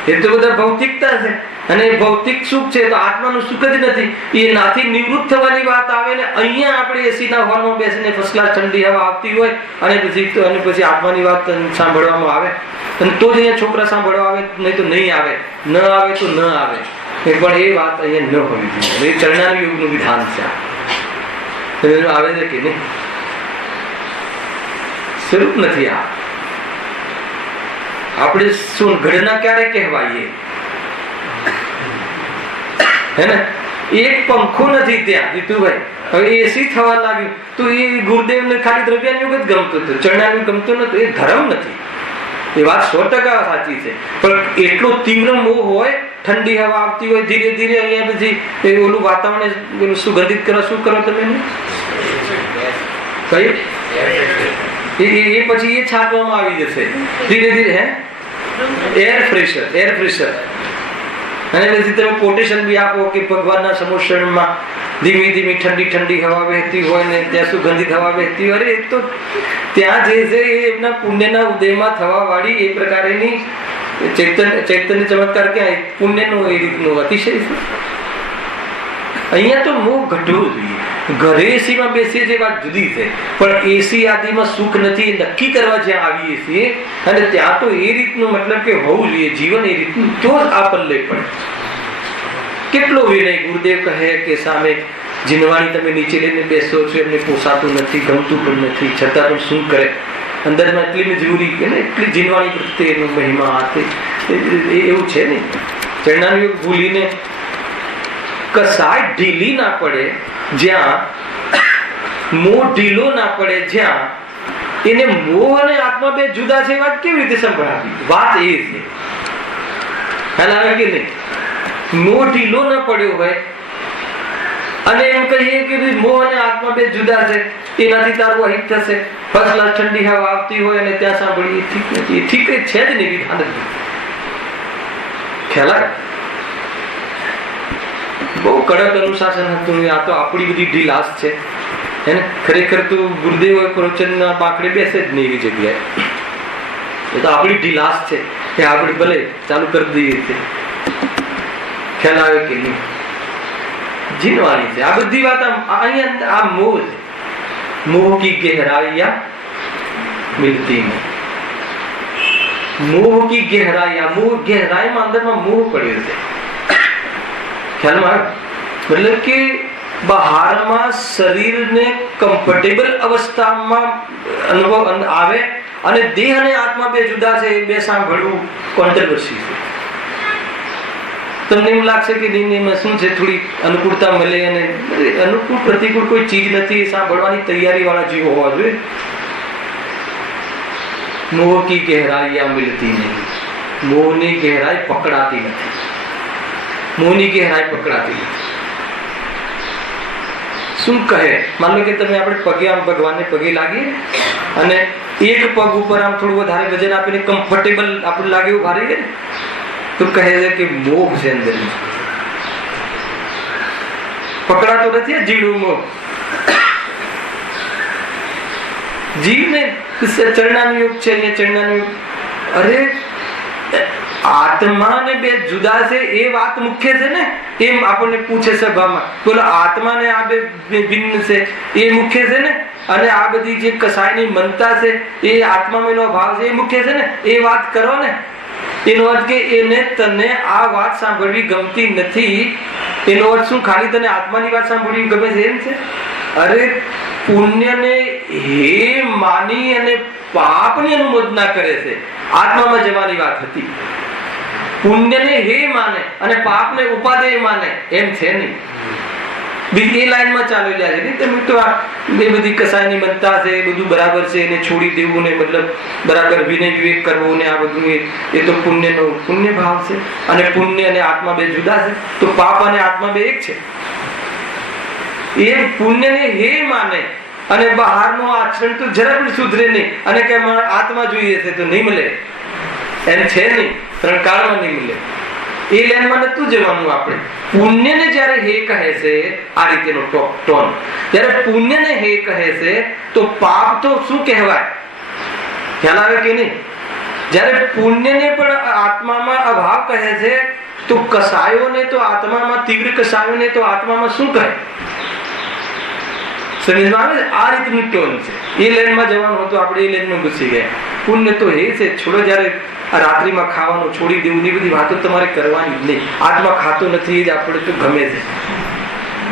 એ તો બધા ભૌતિકતા છે. અને ભૌતિક સુખ છે તો આત્માનું સુખ જ નથી. એ નાથી નિવૃત્ત થવાની વાત આવે ને અહીંયા આપણે એસી ના હોલમાં બેસીને ફર્સ્ટ ક્લાસ ઠંડી હવા આવતી હોય અને પછી આત્માની વાત સાંભળવામાં આવે અને તો જ અહીંયા છોકરા સાંભળવા આવે, નહીં તો નહીં આવે, ન આવે તો ન આવે. પણ એ વાત અહીંયા ન હોવી જોઈએ. એ ચરણાની યોગનું વિધાન છે. આવે છે કે નહીં? સ્વરૂપ નથી આ. આપણે શું ઘડના ક્યારે કહેવાય હે ને? એક પંખો નથી ત્યાં જીતુભાઈ. હવે એસી થવા લાગ્યું તો એ ગુરુદેવ ને ખાલી દ્રવ્યાનું જ ગમતું હતું, ચરણાનું ગમતું નતું. એ ધર્મ નથી. એ વાત 100% સાચી છે. પણ એટલો તીવ્ર મોહ હોય, ઠંડી હવા આવતી હોય, ધીરે ધીરે અહીંયા પછી ઓલું વાતાવરણ સુગંધિત કરો. શું કરો તમે? કઈ એ પછી એ છાંટવામાં આવી જશે ધીરે ધીરે. હે એર ફ્રેશર અને પછી તમે કોટેશન બી આપો કે ભગવાનના સમોષણમાં ધીમી ધીમી ઠંડી ઠંડી હવા વહેતી હોય ને ત્યાં સુગંધિત હવા વહેતી હોય. અરે એ તો ત્યાં જે છે એ એમના પુણ્યના ઉદયમાં થવા વાળી એ પ્રકારેની ચૈતન્ય ચમત્કાર ક્યાં પુણ્યનો એ રીતનો અતિશય છે. અહીંયા તો મોહ ઘટવું જોઈએ. ઘરે એસીમાં બેસીએ છીએ વાત જુદી છે, પણ એસી આદિમાં સુખ નથી નક્કી કરવા જ્યાં આવીએ છીએ અને ત્યાં તો એ રીતનું મતલબ કે હોવું જોઈએ જીવન એ રીતનું, તો જ આ પલ્લે પડે. કેટલો વિનય! ગુરુદેવ કહે કે સામે જીનવાણી તમે નીચે લઈને બેસો છો, એમને પોસાતું નથી, ગમતું પણ નથી, છતાં પણ શું કરે? અંદરમાં એટલી મજબૂરી કે ને એટલી જીનવાણી પ્રત્યે એનો મહિમા હાથે એવું છે ને. ચરણાનો યોગ ભૂલીને કસાય ઢીલી ના પડે જ્યાં, મોહ ઢીલો ના પડે જ્યાં. એને મોહ અને આત્મા બે જુદા છે વાત કેવી રીતે સંભળાવી? વાત એ છે ખ્યાલ આવે કે નહીં? મોહ ઢીલો ના પડ્યો હોય અને એમ કહીએ કે મોહ અને આત્મા બે જુદા છે, એનાથી તારું અહિત થશે. ફર્સ્ટ ક્લાસ ઠંડી હવા આવતી હોય અને ત્યાં સાંભળીએ ઠીક નથી. એ ઠીક છે જ નહીં, વિધાન જ ખ્યાલ આવે. બહુ કડક અનુશાસન હતું. આ તો આપણી બધી ઢીલાસ છે એને. ખરેખર તો ગુરુદેવ પ્રવચનના બાકડે બેસે જ નહીં એવી જગ્યાએ. એ તો આપણી ઢીલાસ છે કે આપણે ભલે ચાલુ કરી દઈએ છીએ. ખ્યાલ આવે કે નહીં? જીનવાણી છે આ બધી વાત. અહીંયા આ મોહ છે. મોહ કી ગહેરાઈયા મિલતી નહીં. મોહ કી ગહેરાઈયા, મોહ ગહેરાઈમાં અંદરમાં મોહ પડ્યો છે. ખ્યાલમાં મતલબ કે બહારમાં શરીરને કમ્ફર્ટેબલ અવસ્થામાં અનુભવ આવે અને દેહ અને આત્મા બે જુદા છે, બે સાંભળવું કોન્ટ્રોવર્સી છે. તમને એમ લાગશે કે એમાં શું છે, થોડી અનુકૂળતા મળે. અને અનુકૂળ પ્રતિકૂળ કોઈ ચીજ નથી, સાંભળવાની તૈયારી વાળા જીવો હોવા જોઈએ. મોહ કી ગહેરાઈયા મિલતી નહીં. મોહની ગહેરાઈ પકડાતી નથી. મોહની ગહેરાઈ પકડાતી નથી. શું કહે? માન લો કે તમે આપણે પગે આમ ભગવાનને પગે લાગીએ અને એક પગ ઉપર આમ થોડું વધારે વજન આપીને કમ્ફર્ટેબલ આપણે લાગે એવું ભારી તો કહે છે કે મોહ છે અંદર. પકડાતો નથી જીવડું મોહ. જીવને ચરણાનો યોગ છે અહીંયા. ચરણાનો યોગ અરે આત્મા ને બે જુદા છે એ વાત મુખ્ય છે ને. એમ આપણને પૂછે સભામાં, બોલો આત્મા ને આ બે ભિન્ન છે એ મુખ્ય છે ને. અને આ બધી જે કસાયની મનતા છે એ આત્મામાં એનો ભાવ છે એ મુખ્ય છે ને. એ વાત કરો ને. એનો અર્થ કે એને તને આ વાત સાંભળવી ગમતી નથી. એનો અર્થ શું? ખાલી તને આત્માની વાત સાંભળવી ગમે છે એમ છે? અરે પુણ્યને હે માની અને પાપની અનુમોદના કરે છે. આત્મામાં જવાની વાત હતી. પુણ્યને હે માને અને પાપને ઉપાદેય માને એમ છે નહીં. બીજી એ લાઈનમાં ચાલી રહ્યા છે. તમે તો આ બે બધી કસાયની મનતા છે એ બધું બરાબર છે, એને છોડી દેવું ને મતલબ બરાબર વિનય વિવેક કરવો ને આ બધું એ તો પુણ્યનો પુણ્ય ભાવ છે. અને પુણ્ય અને આત્મા બે જુદા છે, તો પાપ અને આત્મા બે એક છે. એ પુણ્યને હે માને અને બહારનો આચરણ તો જરા પણ સુધરે નહીં અને કે આત્મા જોઈએ છે તો નહીં મળે એમ છે નહીં. ત્રણ કાળમાં નહીં મળે. એ લાઈનમાં નતું જવાનું આપણે. પુણ્યને જયારે હે કહે છે આ રીતેનો ટોન, જયારે પુણ્યને હે કહે છે તો પાપ તો શું કહેવાય? ખ્યાલ આવે કે નહીં? જ્યારે પુણ્યને પણ આત્મામાં અભાવ કહે છે, તો કસાયોને તો આત્મામાં, તીવ્ર કસાયોને તો આત્મામાં શું કહે? સમજમાં આવે? આ રીતની ટોન છે. એ લાઈનમાં જવાનું હતું, આપણે એ લાઈનમાં ઘૂસી ગયા. પુણ્ય તો એ છે, છોડો. જયારે આ રાત્રિમાં ખાવાનું છોડી દેવું, એ બધી વાતો તમારે કરવાની જ નહીં. આત્મા ખાતો નથી, એ જ આપણે તો ગમે છે.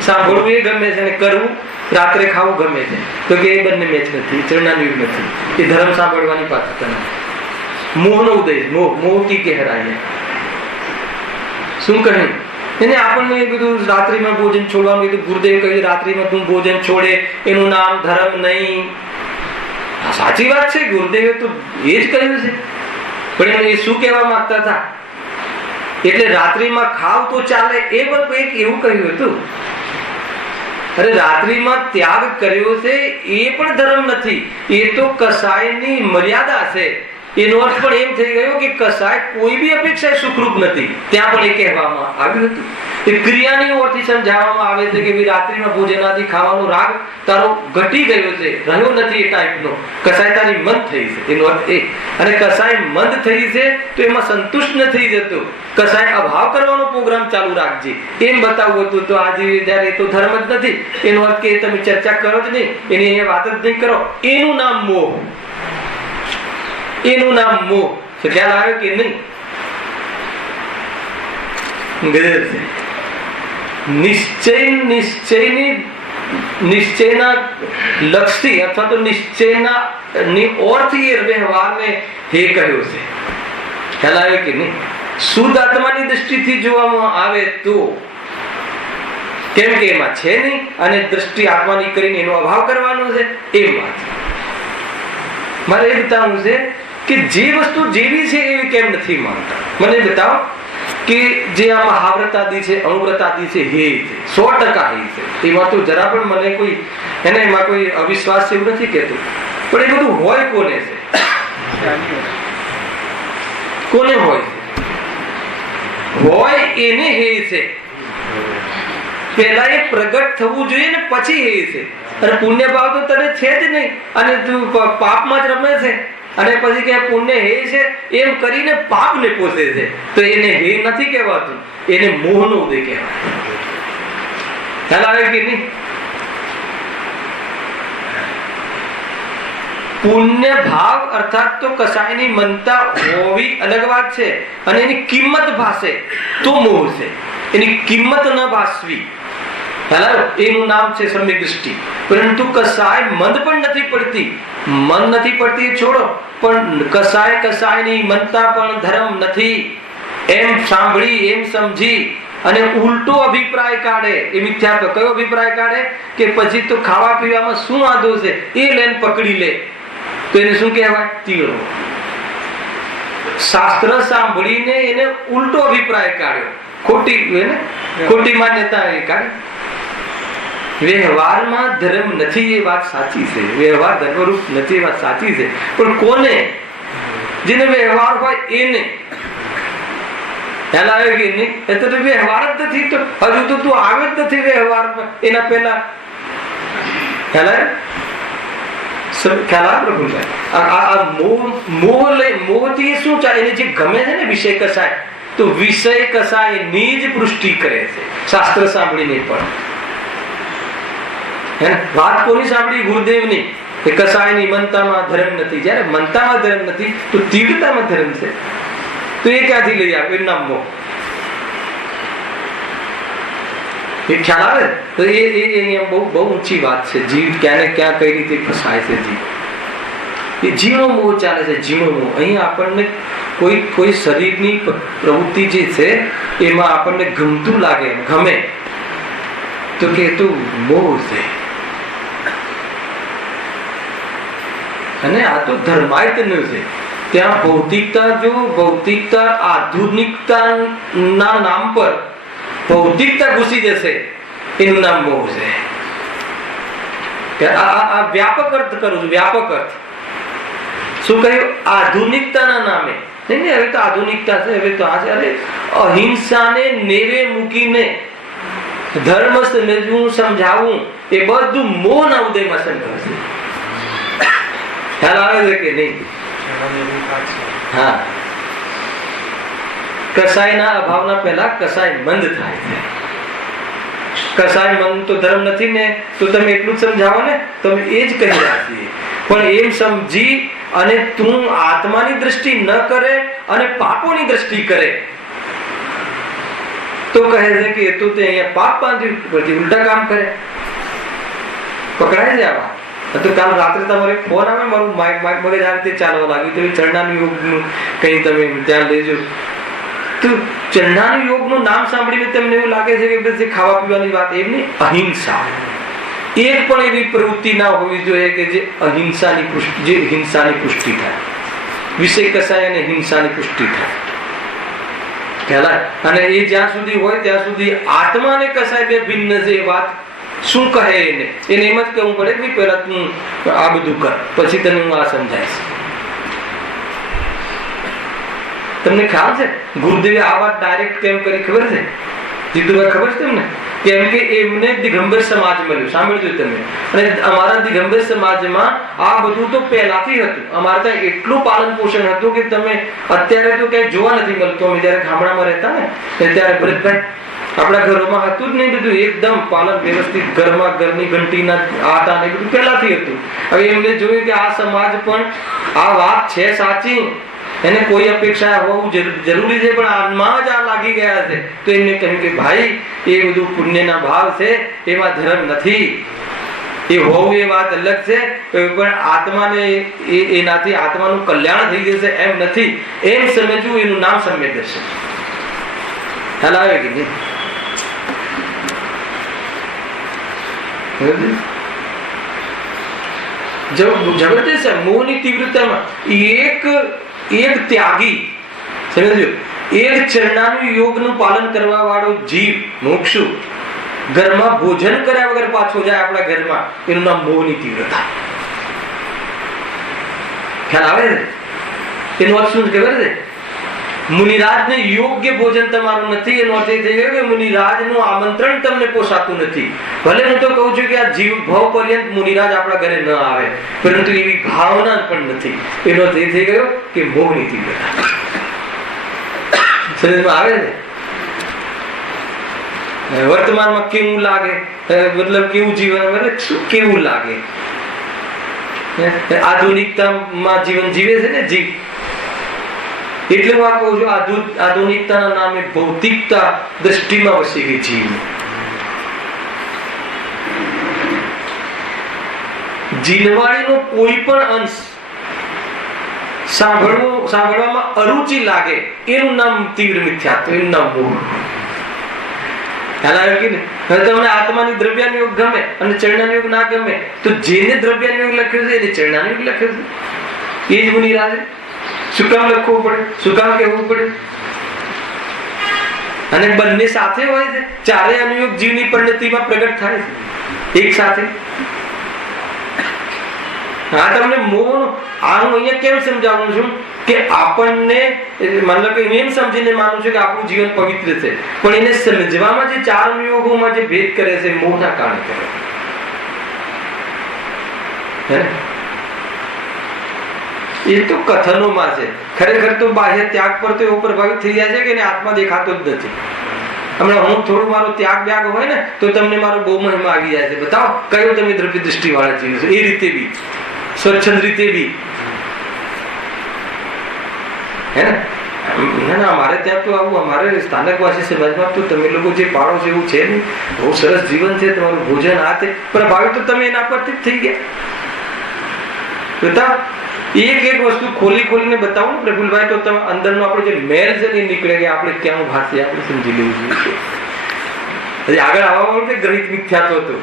સાંભળવું એ ગમે છે, અને કરવું, રાત્રે ખાવું ગમે છે. તો કે એ બંને મેચ નથી, ચરણાનું યુગ નથી. એ ધર્મ સાંભળવાની પાત્રતા નથી. મોહનો ઉદય, મોહ કી કહેરાય. શું કહ્યું એને? આપણને એ બધું રાત્રિમાં ભોજન છોડવાનું, એ ગુરુદેવ કહ્યું રાત્રિમાં તું ભોજન છોડે એનું નામ ધર્મ નહીં. સાચી વાત છે, ગુરુદેવે તો એ જ કહ્યું છે. પણ એ શું કહેવા માંગતા હતા? એટલે રાત્રિમાં ખાવ તો ચાલે, એ પણ એક એવું કહ્યું હતું. અરે રાત્રિમાં ત્યાગ કર્યો છે એ પણ ધર્મ નથી, એ તો કસાયની મર્યાદા છે. એનો અર્થ પણ એમ થઈ ગયો કે કસાય કોઈ બી અપેક્ષા સુખરૂપ નથી. ત્યાં પણ એ કહેવામાં આવ્યું હતું. એ ક્રિયાની ઓરથી સમજાવવામાં આવે છે કે ભાઈ રાત્રિમાં ભોજન આદિ ખાવાનો રાગ તારો ઘટી ગયો છે, રહ્યો નથી એ ટાઈપનો. કસાય તારી મંદ થઈ છે, એનો અર્થ એ. અને કસાય મંદ થઈ છે તો એમાં સંતુષ્ટ નથી જતો. કસાય અભાવ કરવાનો પ્રોગ્રામ ચાલુ રાખજે, એમ બતાવવું હતું. તો આજે જયારે એ તો ધર્મ જ નથી, એનો અર્થ કે તમે ચર્ચા કરો જ નહીં, એની અહીંયા વાત જ નહીં કરો. એનું નામ મોહ, એનું નામ મોહ. ખ્યાલ આવે કે નહીં? નિશ્ચયના લક્ષથી અથવા તો નિશ્ચયના ઓરથી એ વ્યવહારને હે કહ્યો છે. ખ્યાલ આવે કે નહીં? શુદ્ધ આત્માની દ્રષ્ટિથી જોવામાં આવે તો, કેમ કે એમાં છે નહીં, અને દ્રષ્ટિ આત્માની કરીને એનો અભાવ કરવાનો છે. એમ વાત મારે એ બતાવવું છે કે જે વસ્તુ જેવી છે એવી કેમ નથી માનતા. મને બતાવો કે જે આ મહાવ્રત આદિ છે, અણુવ્રત આદિ છે, હે છે 100% હે છે. એમાં તો જરા પણ મને કોઈ એને એમાં કોઈ અવિશ્વાસ છે એવું નથી કહેતું. પણ એ બધું હોય કોને છે? કોને હોય છે? હોય એને હે છે. પેલા એ પ્રગટ થવું જોઈએ ને પછી હે છે. અને પુણ્ય ભાવ તો તને છે જ નહીં, અને તું પાપમાં જ રમે છે. અને પછી કે પુણ્ય હે છે એમ કરીને પાપને પોષે છે. તો એને હે નથી કહેવાતું, એને મોહનો ઉદય કહેવાય. ખ્યાલ આવે કે નહીં? પુણ્ય ભાવ અર્થાત તો કસાયની મનતા હોવી અલગ વાત છે, અને એની કિંમત ભાસે તો મોહ છે. એની કિંમત ન ભાસવી, એનું નામ છે સમ્યક દૃષ્ટિ. પરંતુ કસાય મંદ પણ નથી પડતી. મન નથી પડતી છોડો, પણ કસાયની મનતા પણ ધર્મ નથી એમ સાંભળી, એમ સમજી અને ઉલટો અભિપ્રાય કાઢે. એ મિથ્યાત્વ કયો અભિપ્રાય કાઢે? કે પછી તો ખાવા પીવામાં શું વાંધો છે એ લઈને પકડી લે. તો એને શું કહેવાય? તીવ્ર. શાસ્ત્ર સાંભળીને એને ઉલટો અભિપ્રાય કાઢ્યો, ખોટી માન્યતા એ કાઢી. વ્યવહારમાં ધર્મ નથી એ વાત સાચી છે, વ્યવહાર ધર્મરૂપ નથી એ વાત સાચી છે. પણ કોને? જેને વ્યવહાર હોય એને. ખ્યાલ આવે કે નહીં? એ તો વ્યવહાર જ નથી, તો હજુ તો તું આવે જ નથી વ્યવહારમાં. એના પહેલા ખ્યાલ આવે? ખ્યાલ આવે પ્રભુ? મોહથી શું ચાલે? એને જે ગમે છે ને વિષય કસાય, તો વિષય કસાય ની જ પુષ્ટિ કરે છે શાસ્ત્ર સાંભળીને પણ. વાત કોની સાંભળી? ગુરુદેવની. કસાયની મનતામાં ધર્મ નથી. જયારે મનતામાં ધર્મ નથી તો તીવ્રતામાં ધર્મ છે. તો એ ક્યાંથી લઈ આવે? નામ મોહ. એ ખ્યાલ આવે? તો એ અહીંયા બહુ ઊંચી વાત છે. જીવ ક્યાં ને ક્યાં કઈ રીતે ફસાય છે. એ જીવનો મોહ ચાલે છે, જીવનો મોહ. અહીંયા આપણને કોઈ શરીરની પ્રવૃત્તિ જે છે એમાં આપણને ગમતું લાગે, ગમે તો કે તું મોહ છે. અને આ તો ધર્માયતનું છે. ત્યાં ભૌતિકતા આધુનિકતા ના નામ પર ભૌતિકતા ઘૂસી જશે, એનું નામ મોહ છે. આ વ્યાપક અર્થ કરું છું, વ્યાપક અર્થ. શું કહ્યું? આધુનિકતાના નામે નહીં. હવે તો આધુનિકતા છે, હવે તો આ છે. અરે અહિંસાને નેવે મૂકીને ધર્મ સમજાવું એ બધું મોહના ઉદયમાં સંભવ છે. ખ્યાલ આવે છે કે નહીં? હા, કસાયના અભાવના પહેલા કસાય મંદ થાય છે. કસાય મંદ તો ધર્મ નથી ને, તો તમે એટલું જ સમજાવો ને, તમે એ જ કહી રહ્યા છીએ. પણ એમ સમજી અને તું આત્માની દ્રષ્ટિ ન કરે અને પાપોની દ્રષ્ટિ કરે તો કહે છે કે તું તે અહીંયા પાપ બાંધ્યું, પછી ઉલટા કામ કરે. પકડાય છે આવા. તો કાલ રાત્રે તમારે ફોન આવે, મારું મગજ આ રીતે ચાલવા લાગ્યું, તો ચરણાનું યોગનું કઈ તમે ધ્યાન લેજો. તો ચરણાનું યોગનું નામ સાંભળીને તમને એવું લાગે છે કે બસ ખાવા પીવાની વાત, એમ નહીં. અહિંસા એક પણ એવી પ્રવૃત્તિ ના હોવી જોઈએ કે જે અહિંસાની પુષ્ટિ, જે હિંસાની પુષ્ટિ થાય. વિષય કસાય અને હિંસાની પુષ્ટિ થાય પહેલા. અને એ જ્યાં સુધી હોય ત્યાં સુધી આત્મા અને કસાય બે ભિન્ન છે. એ વાત શું કહે એને એમ જ કહેવું પડે કે પહેલા તું આ બધું કર, પછી તને હું આ સમજાઈશ. તમને ખ્યાલ છે ગુરુદેવે આ વાત ડાયરેક્ટ કેમ કરી ખબર છે? જીતુભાઈ ખબર છે તમને? કેમ કે એમને દિગંબર સમાજ મળ્યો, સાંભળજો તમે. અને અમારા દિગંબર સમાજમાં આ બધું તો પહેલાથી હતું. અમારે ત્યાં એટલું પાલન પોષણ હતું કે તમે અત્યારે તો કઈ જોવા નથી મળતું. અમે જયારે ગામડામાં રહેતા ને ત્યારે ભરતભાઈ આપણા ઘરોમાં હતું જ નહીં બધું, એકદમ પાલન વ્યવસ્થિત. ઘરમાં ઘરની ઘંટીના આટા ને બધું પહેલાથી હતું. હવે એમને જોયું કે આ સમાજ પણ આ વાત છે સાચી, એને કોઈ અપેક્ષા હોવું જરૂરી છે, પણ આમાં જ આ લાગી ગયા છે. તો એમને કહ્યું કે ભાઈ એ બધું પુણ્યના ભાવ છે, એમાં ધર્મ નથી. એ હોવું એ વાત અલગ છે, પણ આત્માને એનાથી આત્માનું કલ્યાણ થઈ જશે એમ નથી. એમ સમજવું, એનું નામ સમ્યક દર્શન. હલાવે કે નહીં? જબરદસ્ત છે. મોહની તીવ્રતામાં એક ત્યાગી, સમજો, એક ચરણાનું યોગનું પાલન કરવા વાળો જીવ મોક્ષુ ઘરમાં ભોજન કર્યા વગર પાછો જાય આપણા ઘરમાં, એનું નામ મોહની તીવ્રતા. ખ્યાલ આવે છે? એનો અર્થ શું ખબર છે? મુનિરાજને યોગ્ય ભોજન તમારું નથી, એનો અર્થ એ થઈ ગયો કે મુનિરાજનું આમંત્રણ તમને પોસાતું નથી. ભલે હું તો કહું છું કે આ જીવ ભાવ પર્યંત મુનિરાજ આપણા ઘરે ન આવે, પરંતુ એવી ભાવના પણ નથી. એનો અર્થ એ થઈ ગયો કે મોહની તીવ્રતા. સમજમાં આવે છે? વર્તમાનમાં કેવું લાગે, મતલબ કેવું જીવન, મતલબ શું કેવું લાગે? આધુનિકતામાં જીવન જીવે છે ને જીવ. એટલે હું આ કહું છું, આધુનિકતાના નામે ભૌતિકતા દ્રષ્ટિમાં વસી ગઈ જીવ. જીનવાણીનો કોઈ પણ અંશ સાંભળવામાં અરુચિ લાગે, એનું નામ તીવ્ર મિથ્યાત્વ, એનું નામ મોહ. ખ્યાલ આવ્યો કે નહીં? હવે તમને આત્માની દ્રવ્યાનો યોગ ગમે અને ચરણાનો યોગ ના ગમે, તો જેને દ્રવ્યાનો યોગ લખ્યો છે એને ચરણાનો યોગ લખ્યો છે. એ જ મુનિરાજે શું કામ લખવું પડે, શું કામ કહેવું પડે? અને બંને સાથે હોય છે. ચારે અનુયોગ જીવની પરિણતિમાં પ્રગટ થાય છે એક સાથે. હા, તમને મોહ આ હું અહીંયા કેમ સમજાવું છું કે આપણને મતલબ કે એમ સમજીને માનું છું કે આપણું જીવન પવિત્ર છે, પણ એને સમજવામાં જે ચાર અનુયોગોમાં જે ભેદ કરે છે મોહના કારણે કરે છે. એ તો કથનોમાં છે. ખરેખર તો બાહ્ય ત્યાગ પર તો એવો પ્રભાવિત થઈ જાય છે કે આત્મા દેખાતો જ નથી. હમણાં હું થોડું મારો ત્યાગ હોય ને તો તમને મારો બહુ મહિમા આવી જાય છે. બતાવો કયો તમે દ્રવ્ય દૃષ્ટિ વાળા જીવ છો. એ રીતે બી સ્વચ્છંદ રીતે બી હે ને. ના, અમારે ત્યાં તો આવું, અમારે સ્થાનકવાસી સમાજમાં તો તમે લોકો જે પાડો છો એવું છે નહીં. બહુ સરસ જીવન છે તમારું, ભોજન આ તે પ્રભાવિત તો તમે એના પરથી જ થઈ ગયા. બતાવો એક વસ્તુ ખોલીને બતાવો ને પ્રફુલભાઈ, તો તમે અંદરનો આપણો જે મેલ છે ને નીકળે કે આપણે ક્યાં ભાષી આપણે સમજી લેવું જોઈએ. હજી આગળ આવવા કે ગણિત મિથ્યાત્વ હતું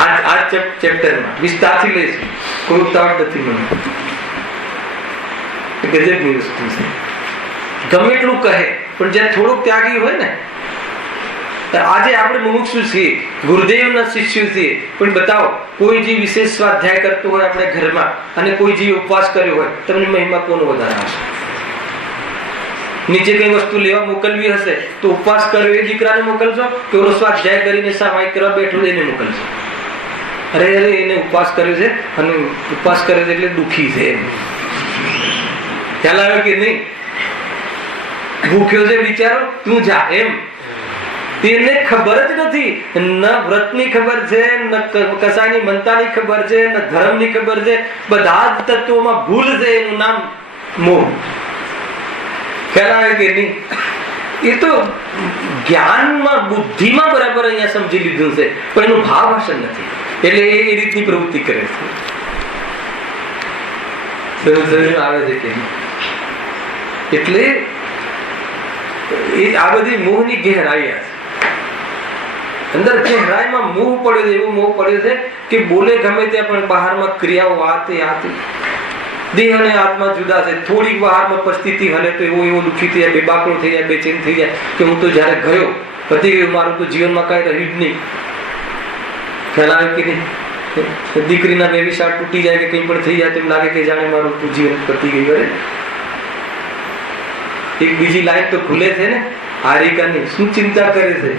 આ ચેપ્ટરમાં વિસ્તારથી લઈશું. કોઈ ઉતાવળ નથી મને. ગજબની વસ્તુ છે. ગમે એટલું કહે પણ જ્યાં થોડુંક ત્યાગી હોય ને, આજે આપણે મુમુક્ષુ છીએ, ગુરુદેવના શિષ્ય છીએ, પણ બતાવો કોઈ જે વિશેષ સ્વાધ્યાય કરતો હોય આપણે ઘરમાં અને કોઈ જે ઉપવાસ કર્યો હોય, તમને મહિમા કોનો વધારે હશે? નીચે કઈ વસ્તુ લેવા મોકલવી હશે તો ઉપવાસ કર્યો એ દીકરાને મોકલશો કે ઓનો સ્વાધ્યાય કરીને સામાયિક કરવા બેઠો એને મોકલશો? અરે એને ઉપવાસ કર્યો છે અને ઉપવાસ કર્યો એટલે દુઃખી છે એમ. ખ્યાલ આવ્યો કે નહીં? ભૂખ્યો છે બિચારો, તું જા એમ. એને ખબર જ નથી, ન વ્રતની ખબર છે, ન કસાયની મનતાની ખબર છે, ન ધર્મની ખબર છે. બધા જ તત્વોમાં ભૂલ છે. એનું નામ મોહ. ખ્યાલ આવે કે નહીં? એ તો જ્ઞાનમાં બુદ્ધિમાં બરાબર અહીંયા સમજી લીધું છે, પણ એનું ભાવ ભાષણ નથી. એટલે એ રીતની પ્રવૃત્તિ કરે છે. આવે છે કે એટલે આ બધી મોહની ગહેરાઈ અંદર ગહેરાઈમાં મોહ પડ્યો છે. એવું મોહ પડ્યો છે કે બોલે ગમે ત્યાં પણ બહારમાં ક્રિયાઓ આતે દેહ અને આત્મા જુદા છે. થોડીક બહારમાં પરિસ્થિતિ હલે તો એવો દુઃખી થઈ જાય, બેબાકડો થઈ જાય, બેચેન થઈ જાય કે હું તો જયારે ગયો પતી ગયું, મારું તો જીવનમાં કઈ રહ્યું જ નહીં. ખ્યાલ આવે કે નહીં? દીકરીના વ્યવસાય તૂટી જાય કે કંઈ પણ થઈ જાય તો એમ લાગે કે જાણે મારું જીવન પતી ગયું. એક બીજી લાઈન તો ખુલે છે ને, હારિકાની શું ચિંતા કરે છે?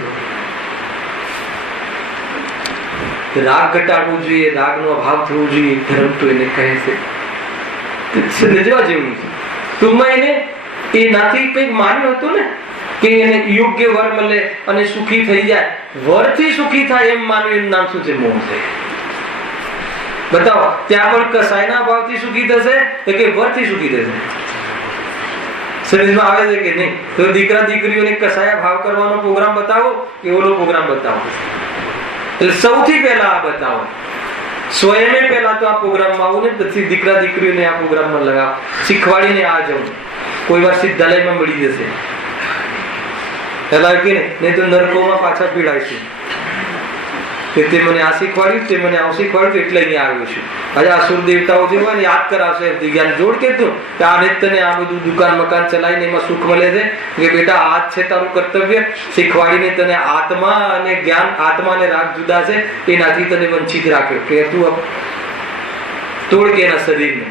રાગ ઘટાડવું જોઈએ, રાગનો અભાવ થવો જોઈએ. ધર્મ તો એને કહે છે સમજવા જેવું છે. ટૂંકમાં એને એનાથી કંઈક માન્યું હતું ને કે એને યોગ્ય વર મળે અને સુખી થઈ જાય. વરથી સુખી થાય એમ માનવું, એનું નામ શું છે? મોહ છે. બતાવો, ત્યાં પણ કસાયના અભાવથી સુખી થશે કે વરથી સુખી થશે? સમજમાં આવે છે કે નહીં? તો દીકરા દીકરીઓને કસાયા ભાવ કરવાનો પ્રોગ્રામ બતાવો કે ઓલો પ્રોગ્રામ બતાવો. એટલે સૌથી પહેલા આ બતાવો. સ્વયં પહેલા તો આ પ્રોગ્રામમાં આવું ને, પછી દીકરા દીકરીઓને આ પ્રોગ્રામમાં લગાવો, શીખવાડીને આ જવું. કોઈ વાર સિદ્ધાલયમાં મળી જશે પેલા કે નહીં તો નરકોમાં પાછા પીડાય છે. તે મને આ શીખવાડ્યું, તે મને આવું શીખવાડ્યું, એટલે અહીંયા આવ્યો છું. આજે આસુર દેવતાઓ જે હોય ને યાદ કરાવશે જ્ઞાન જોડ કે તું કે આને તને આ બધું દુકાન મકાન ચલાવીને એમાં સુખ મળે છે કે બેટા આ જ છે તારું કર્તવ્ય. શીખવાડીને તને આત્મા અને જ્ઞાન, આત્મા અને રાગ જુદા છે એનાથી તને વંચિત રાખ્યો કે તું તોડ કે એના શરીરને.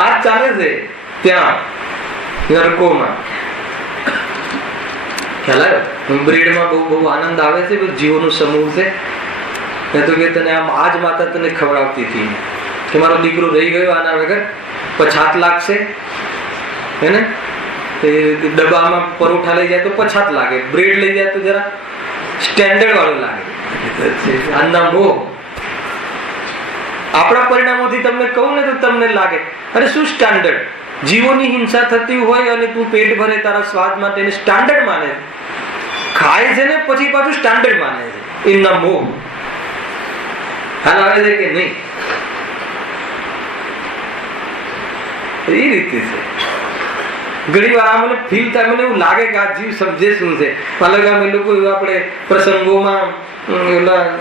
આ જ ચાલે છે ત્યાં નરકોમાં. ખ્યાલ આવ્યો? બ્રેડમાં બહુ આનંદ આવે છે, જીવોનો સમૂહ છે. તો કે તને આમ આજ માતા તને ખવડાવતી હતી કે મારો દીકરો રહી ગયો આના વગર, પછાત લાગશે. હે ને? ડબ્બામાં પરોઠા લઈ જાય તો પછાત લાગે, બ્રેડ લઈ જાય તો જરા સ્ટેન્ડર્ડ વાળું લાગે. આના મોહ. આપણા પરિણામોથી તમને કહું ને તો તમને લાગે અરે શું સ્ટાન્ડર્ડ. જીવોની હિંસા થતી હોય અને તું પેટ ભરે તારા સ્વાદ માટે સ્ટાન્ડર્ડ માને, ખાય છે ને પછી પાછું સ્ટાન્ડર્ડ માને છે. એમના મોહ. હાલ આવે છે કે નહીં? એ રીતે છે. ઘણી વાર મને ફીલ થાય, મને એવું લાગે કે આ જીવ સમજે શું છે. અલગ અમે લોકો આપણે પ્રસંગોમાં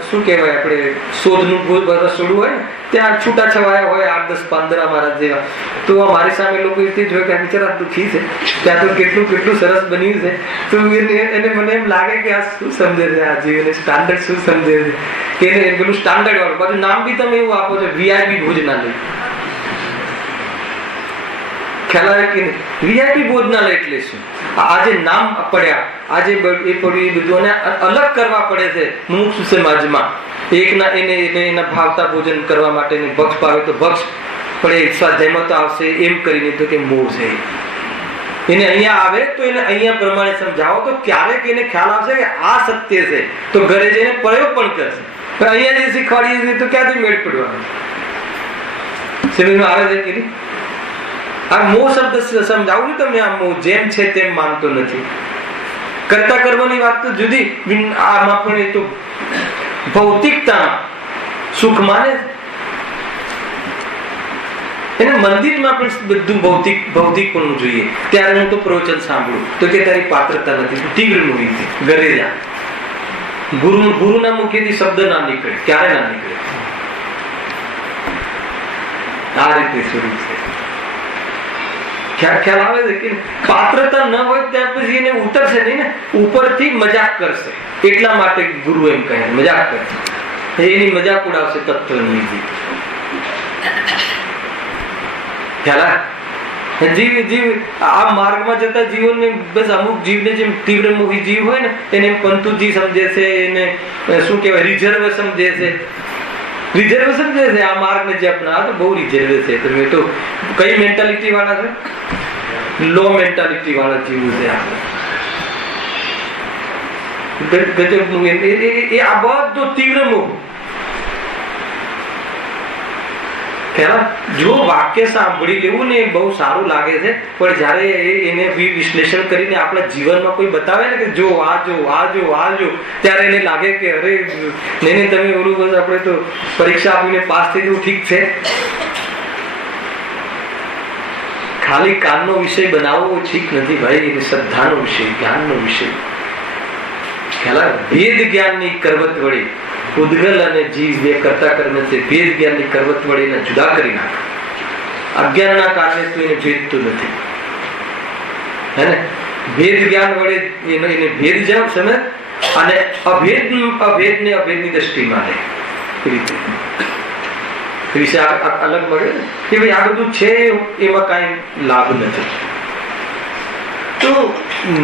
શું કહેવાય, આપણે શોધનું રસોડું હોય ને ત્યાં છૂટા છવાયા હોય 8-10 15 મારા જેવા, તો મારી સામે લોકો એથી જોયે કે બિચારા દુઃખી છે, ત્યાં તો કેટલું સરસ બન્યું છે. તો એને મને એમ લાગે કે આ શું સમજે છે, આ જીવ એને સ્ટાન્ડર્ડ શું સમજે છે કે એને પેલું સ્ટાન્ડર્ડ વાળું. પાછું નામ બી તમે એવું આપો છો VIP ભોજનાલય. ખ્યાલ આવે કે VIP ભોજનાલય એટલે શું? આજે નામ પડ્યા, આજે એ પડ્યું એ બધું અલગ કરવા પડે છે મુમુક્ષુ સમાજમાં. એકના એને એના ભાવતા ભોજન કરવા માટે ભક્ષ ભાવે તો ભક્ષ, પણ એ સ્વાધ્યાયમાં તો આવશે એમ કરીને તો કે મોહ છે. એને અહીંયા આવે તો એને અહીંયા પ્રમાણે સમજાવો તો ક્યારેક એને ખ્યાલ આવશે કે આ સત્ય છે, તો ઘરે જઈને પ્રયોગ પણ કરશે. પણ અહીંયા જે શીખવાડીએ તો ક્યાંથી મેળ પડવાનો? સમજમાં આવે છે કે નહીં? આ મોહ શબ્દ સમજાવું છું તમને. આ મોહ જેમ છે તેમ માનતો નથી. કરતા કરવાની વાત તો જુદી, આમાં પણ એ તો ભૌતિકતા સુખ માને. એને મંદિરમાં પણ બધું ભૌતિક પણ જોઈએ. ત્યારે હું તો પ્રવચન સાંભળું તો કે તારી પાત્રતા નથી, તીવ્ર મૂડી છે, ઘરે જા. ગુરુના મુખેથી શબ્દ ના નીકળે, ક્યારે ના નીકળે. આ રીતે સ્વરૂપ છે. ખ્યાલ આવે છે કે પાત્રતા ન હોય ત્યાં પછી એને ઉતરશે નહીં ને, ઉપરથી મજાક કરશે. એટલા માટે ગુરુ એમ કહે મજાક કરશે, એની મજાક ઉડાવશે તત્વની. ખ્યાલ આવે? જીવ આ માર્ગમાં જતા જીવોને બસ અમુક જીવને જેમ તીવ્ર મોહી જીવ હોય ને એને પંતુજી સમજે છે, એને શું કહેવાય રિઝર્વ સમજે છે. રિઝર્વેશન જે છે આ માર્ગ ને જે અપના તો બહુ રિઝર્વે છે. તમે તો કઈ મેન્ટાલિટી વાળા છે? લો મેન્ટાલિટી વાળા જીવું છે આપણે. ગજબનું એ આ બધો તીવ્ર મોહ. જો વાક્ય સાંભળી લેવું ને એ બહુ સારું લાગે છે, પણ જયારે એને વિશ્લેષણ કરીને આપણા જીવનમાં કોઈ બતાવે ને કે જો આ જો આ જો આ જો, ત્યારે એને લાગે કે અરે નહીં તમે ઓલું બસ આપણે તો પરીક્ષા આપીને પાસ થઈ જવું ઠીક છે. ખાલી કાનનો વિષય બનાવવો ઠીક નથી ભાઈ. એ શ્રદ્ધાનો વિષય, જ્ઞાનનો વિષય. ભેદ જ્ઞાનની કરવત વળી ઉદગલ અને જીવ બે કરતા કર્મ છે. ભેદ જ્ઞાનની કરવત વળી એને જુદા કરી નાખે. અજ્ઞાનના કારણે તો એને ભેદતું નથી, હે ને? ભેદ જ્ઞાન વડે એને ભેદ જેમ સમજ અને અભેદને અભેદની દ્રષ્ટિમાં લે. એ રીતે વિશે અલગ મળે કે ભાઈ આ બધું છે એમાં કાંઈ લાભ નથી. તો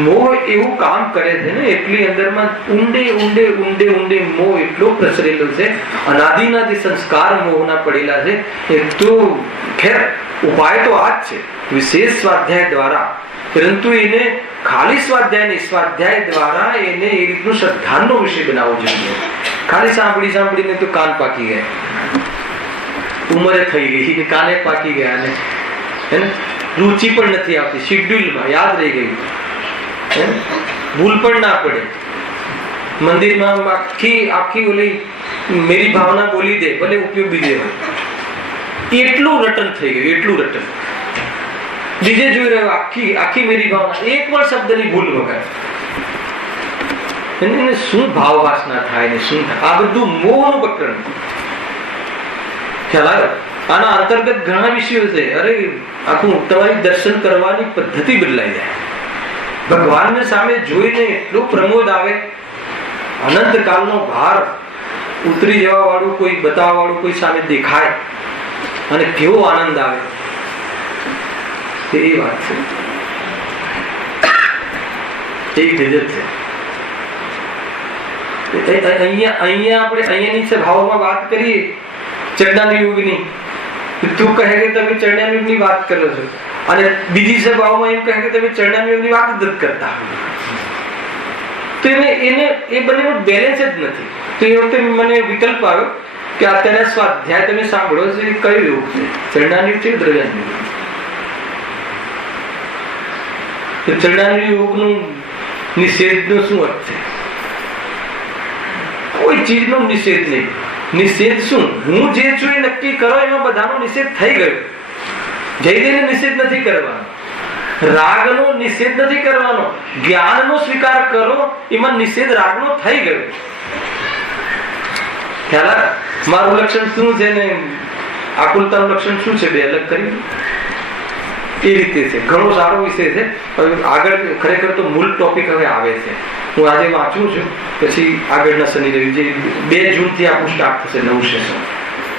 મોહ એવું કામ કરે છે ને, એટલી અંદરમાં ઊંડે ઊંડે ઊંડે ઊંડે મોહ એટલો પ્રસરેલો છે. અનાદિના જે સંસ્કાર મોહના પડેલા છે એ તો ખેર ઉપાય તો આ જ છે, વિશેષ સ્વાધ્યાય દ્વારા. પરંતુ એને ખાલી સ્વાધ્યાય દ્વારા એને એ રીતનું શ્રદ્ધાનો વિષય બનાવવો જોઈએ. ખાલી સાંભળીને તો કાન પાકી ગયા, ઉંમરે થઈ ગઈ, કાને પાકી ગયા ને, હે ને? રુચિ પણ નથી આવતી, શેડ્યુલમાં યાદ રહી ગયું, ભૂલ પણ ના પડે. મંદિરમાં આખી ઓલી મેરી ભાવના બોલી દે, ભલે ઉપયોગ બીજે હોય, એટલું રટન થઈ ગયું, એટલું રટન. બીજે જોઈ રહ્યો આખી મેરી ભાવના, એક પણ શબ્દની ભૂલ વગર. એને શું ભાવ વાસના થાય ને શું થાય? આ બધું મોહનું પ્રકરણ. ખ્યાલ આવ્યો? આના અંતર્ગત ઘણા વિષયો છે. અરે આખું તમારી દર્શન કરવાની પદ્ધતિ બદલાઈ જાય. ભગવાનને સામે જોઈને એટલો પ્રમોદ આવે, અનંત કાળનો ભાર ઉતરી જવા વાળું કોઈ બતાવવા વાળું કોઈ સામે દેખાય અને કેવો આનંદ આવે. એ વાત છે, એ ગજબ છે. અહીંયાની ભાવમાં વાત કરીએ ચરણાની યુગની, તું કહે કે તમે ચરણાની યુગની વાત કરો છો, અને બીજી સભાઓમાં એમ કહે કે તમે ચરણાની યુગની વાત જ કરતા. તો એને એ બંનેનું બેલેન્સ જ નથી. તો એ વખતે મને વિકલ્પ આવ્યો કે અત્યારે સ્વાધ્યાય તમે સાંભળો છો એ કયું યુગ છે? ચરણાની યુગ છે, દ્રવ્યાની યુગ? તો ચરણાની યુગનું નિષેધનો શું અર્થ છે? કોઈ ચીજનો નિષેધ નહીં. નિષેધ શું? હું જે છું એ નક્કી કરો, એમાં બધાનો નિષેધ થઈ ગયો. જયદેવનો નિષેધ નથી કરવાનો, રાગનો નિષેધ નથી કરવાનો, જ્ઞાનનો સ્વીકાર કરો, એમાં નિષેધ રાગનો થઈ ગયો. ખ્યાલ? મારું લક્ષણ શું છે ને આકુલતાનું લક્ષણ શું છે, બે અલગ કરી. એ રીતે છે. ઘણો સારો વિષય છે. આગળ ખરેખર તો મૂળ ટોપિક હવે આવે છે. હું આજે વાંચું છું, પછી આગળના શનિ રવિ જે 2 જૂનથી આપણું સ્ટાર્ટ થશે નવું સેશન.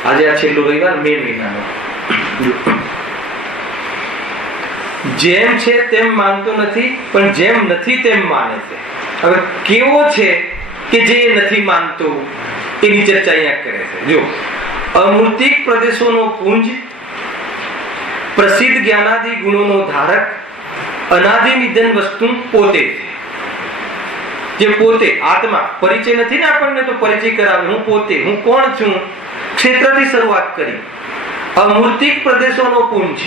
આજે આ છેલ્લો રવિવાર મે મહિનાનો. જેમ છે તેમ માનતો નથી, પણ જેમ નથી તેમ માને છે. હવે કેવો છે કે જે નથી માનતો એની ચર્ચા અહીંયા કરે છે. જો અમૂર્તિક પ્રદેશોનો પુંજ, પ્રસિદ્ધ જ્ઞાનાદિ ગુણોનો ધારક, અનાદિ નિધન વસ્તુ પોતે છે. જે પોતે આત્મા, પરિચય નથી ને આપણને તો પરિચય કરાવે. હું પોતે, હું કોણ છું? ક્ષેત્રથી શરૂઆત કરી. અમૂર્તિક પ્રદેશોનો પુંજ,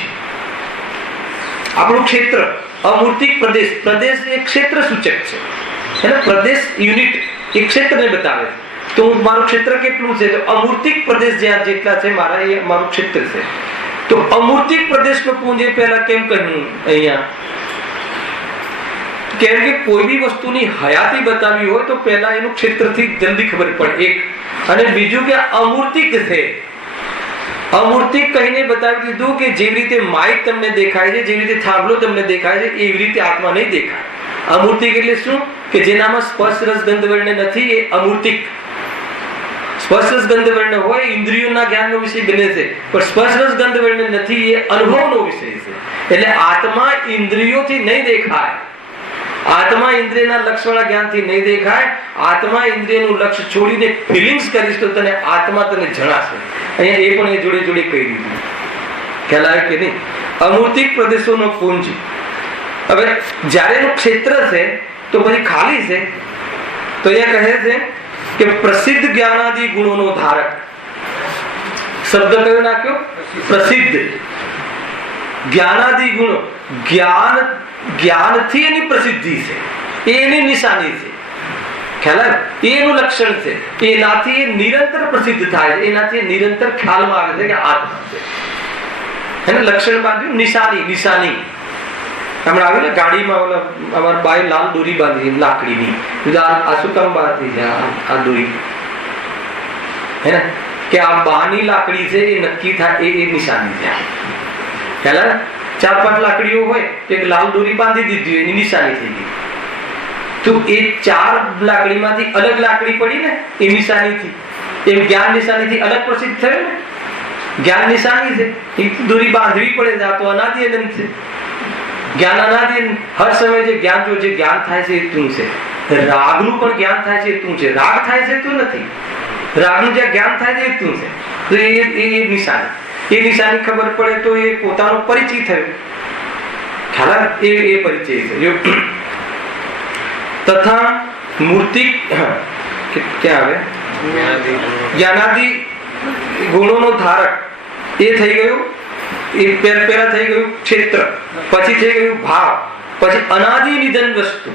આપણું ક્ષેત્ર. અમૂર્તિક પ્રદેશ, પ્રદેશ એક ક્ષેત્ર સૂચક છે, એટલે પ્રદેશ યુનિટ એક ક્ષેત્રને બતાવે. તો મારું ક્ષેત્ર કેટલું છે? તો અમૂર્તિક પ્રદેશ જ્યાં જેટલા છે મારા, એ મારું ક્ષેત્ર છે. તો અમૂર્તિક પ્રદેશનો પુંજ પહેલા કેમ કહ્યું અહીંયા? કેમ કે કોઈ બી વસ્તુની હયાતી બતાવી હોય તો પહેલા એનું ક્ષેત્રથી જલ્દી ખબર પડે, એક. અને બીજું કે અમૂર્તિક છે. અમૂર્તિક કહીને બતાવી દીધું કે જેવી રીતે માઇક તમને દેખાય છે, જેવી રીતે થાંભલો તમને દેખાય છે, એવી રીતે આત્મા નહીં દેખાય. અમૂર્તિક એટલે શું? કે જેનામાં સ્પર્શ રસ ગંધ વર્ણ નથી, એ અમૂર્તિક. સ્પર્શ રસ ગંધ વર્ણ હોય ઇન્દ્રિયોના જ્ઞાનનો વિષય બને છે, પણ સ્પર્શ રસ ગંધ વર્ણ નથી, એ અનુભવનો વિષય છે. એટલે આત્મા ઇન્દ્રિયોથી નહીં દેખાય, આત્મા ઇન્દ્રિયના લક્ષવાળા જ્ઞાનથી નહીં દેખાય. આત્મા ઇન્દ્રિયનું લક્ષ્ય છોડીને ફિલિંગ્સ કરીશ તો તને આત્મા તને જણાશે. અહીંયા એ પણ એ જોડે જોડે કહી દીધું. ખ્યાલ આવે કે નહીં? અમૂર્તિક પ્રદેશોનો પુંજ. હવે જ્યારે એનું ક્ષેત્ર છે તો પછી ખાલી છે, તો અહીંયા કહે છે કે પ્રસિદ્ધ જ્ઞાનાદિ ગુણોનો ધારક. શબ્દ કયો નાખ્યો? પ્રસિદ્ધ. જ્ઞાનાદિ ગુણો, જ્ઞાનથી એની પ્રસિદ્ધિ છે, એ એની નિશાની છે. ખ્યાલ આવે? એ એનું લક્ષણ છે. એનાથી એ નિરંતર પ્રસિદ્ધ થાય છે, એનાથી નિરંતર ખ્યાલમાં આવે છે કે આત્મા છે. એને લક્ષણ બાંધ્યું, નિશાની. નિશાની હમણાં આવ્યું ને ગાડીમાં, ઓલા અમારા બાઈ લાલ દોરી બાંધી લાકડીની. આ શું કામ બાંધી છે? આ દોરી હે ને, કે આ બાની લાકડી છે એ નક્કી થાય, એ નિશાની છે. ખ્યાલ આવે? 4-5 લાકડીઓ હોય તો એક લાલ દોરી બાંધી દીધી, એની નિશાની થઈ ગઈ. તો એ 4 લાકડીમાંથી અલગ લાકડી પડી ને, એ નિશાનીથી, એ જ્ઞાન નિશાનીથી અલગ પ્રસિદ્ધ થયો ને. જ્ઞાન નિશાની છે, એ દોરી બાંધવી પડે. આ તો અનાદિ અનંત છે. જ્ઞાન અનાદિ, હર સમય જે જ્ઞાન થાય છે એ તું છે. રાગનું પણ જ્ઞાન થાય છે એ તું છે. રાગ થાય છે તું નથી. રાગનું જે જ્ઞાન થાય છે એ તું છે. તો એ નિશાની, એ નિશાની ખબર પડે તો એ પોતાનો પરિચય થયો. ખ્યાલ? એ પરિચય છે. તથા મૂર્તિ ક્યાં આવે? જ્ઞાનાદિ ગુણોનો ધારક. એ થઈ ગયું, એ પેલા થઈ ગયું ક્ષેત્ર, પછી થઈ ગયું ભાવ, પછી અનાદિ નિધન વસ્તુ.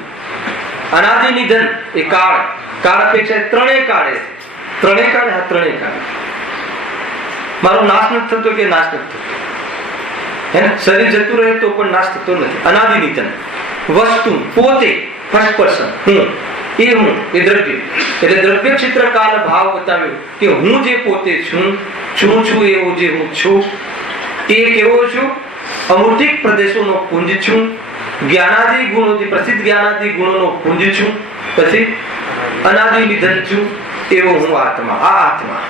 અનાદિ નિધન એ કાળ. કાળ અપેક્ષા ત્રણેય કાળે. ત્રણેય કાળે, હા ત્રણેય કાળે. મારો નાશ નથી થતો કે નાશ નથી થતો. હે ને? શરીર જતું રહે તો પણ નાશ થતો નથી. અનાદિ નિધન વસ્તુ, પોતે, ફર્સ્ટ પર્સન, હું. એ હું, એ દ્રવ્ય. એટલે દ્રવ્ય ક્ષેત્ર કાળ ભાવ બતાવ્યો કે હું જે પોતે છું એવો જે હું છું, એ કેવો છું? અમૂર્તિક પ્રદેશોનો પુંજ છું. જ્ઞાનાદિ ગુણોથી પ્રસિદ્ધ જ્ઞાનાદિ ગુણોનો પુંજ છું. પછી અનાદિ નિધન છું, એવો હું આત્મા. આ આત્મા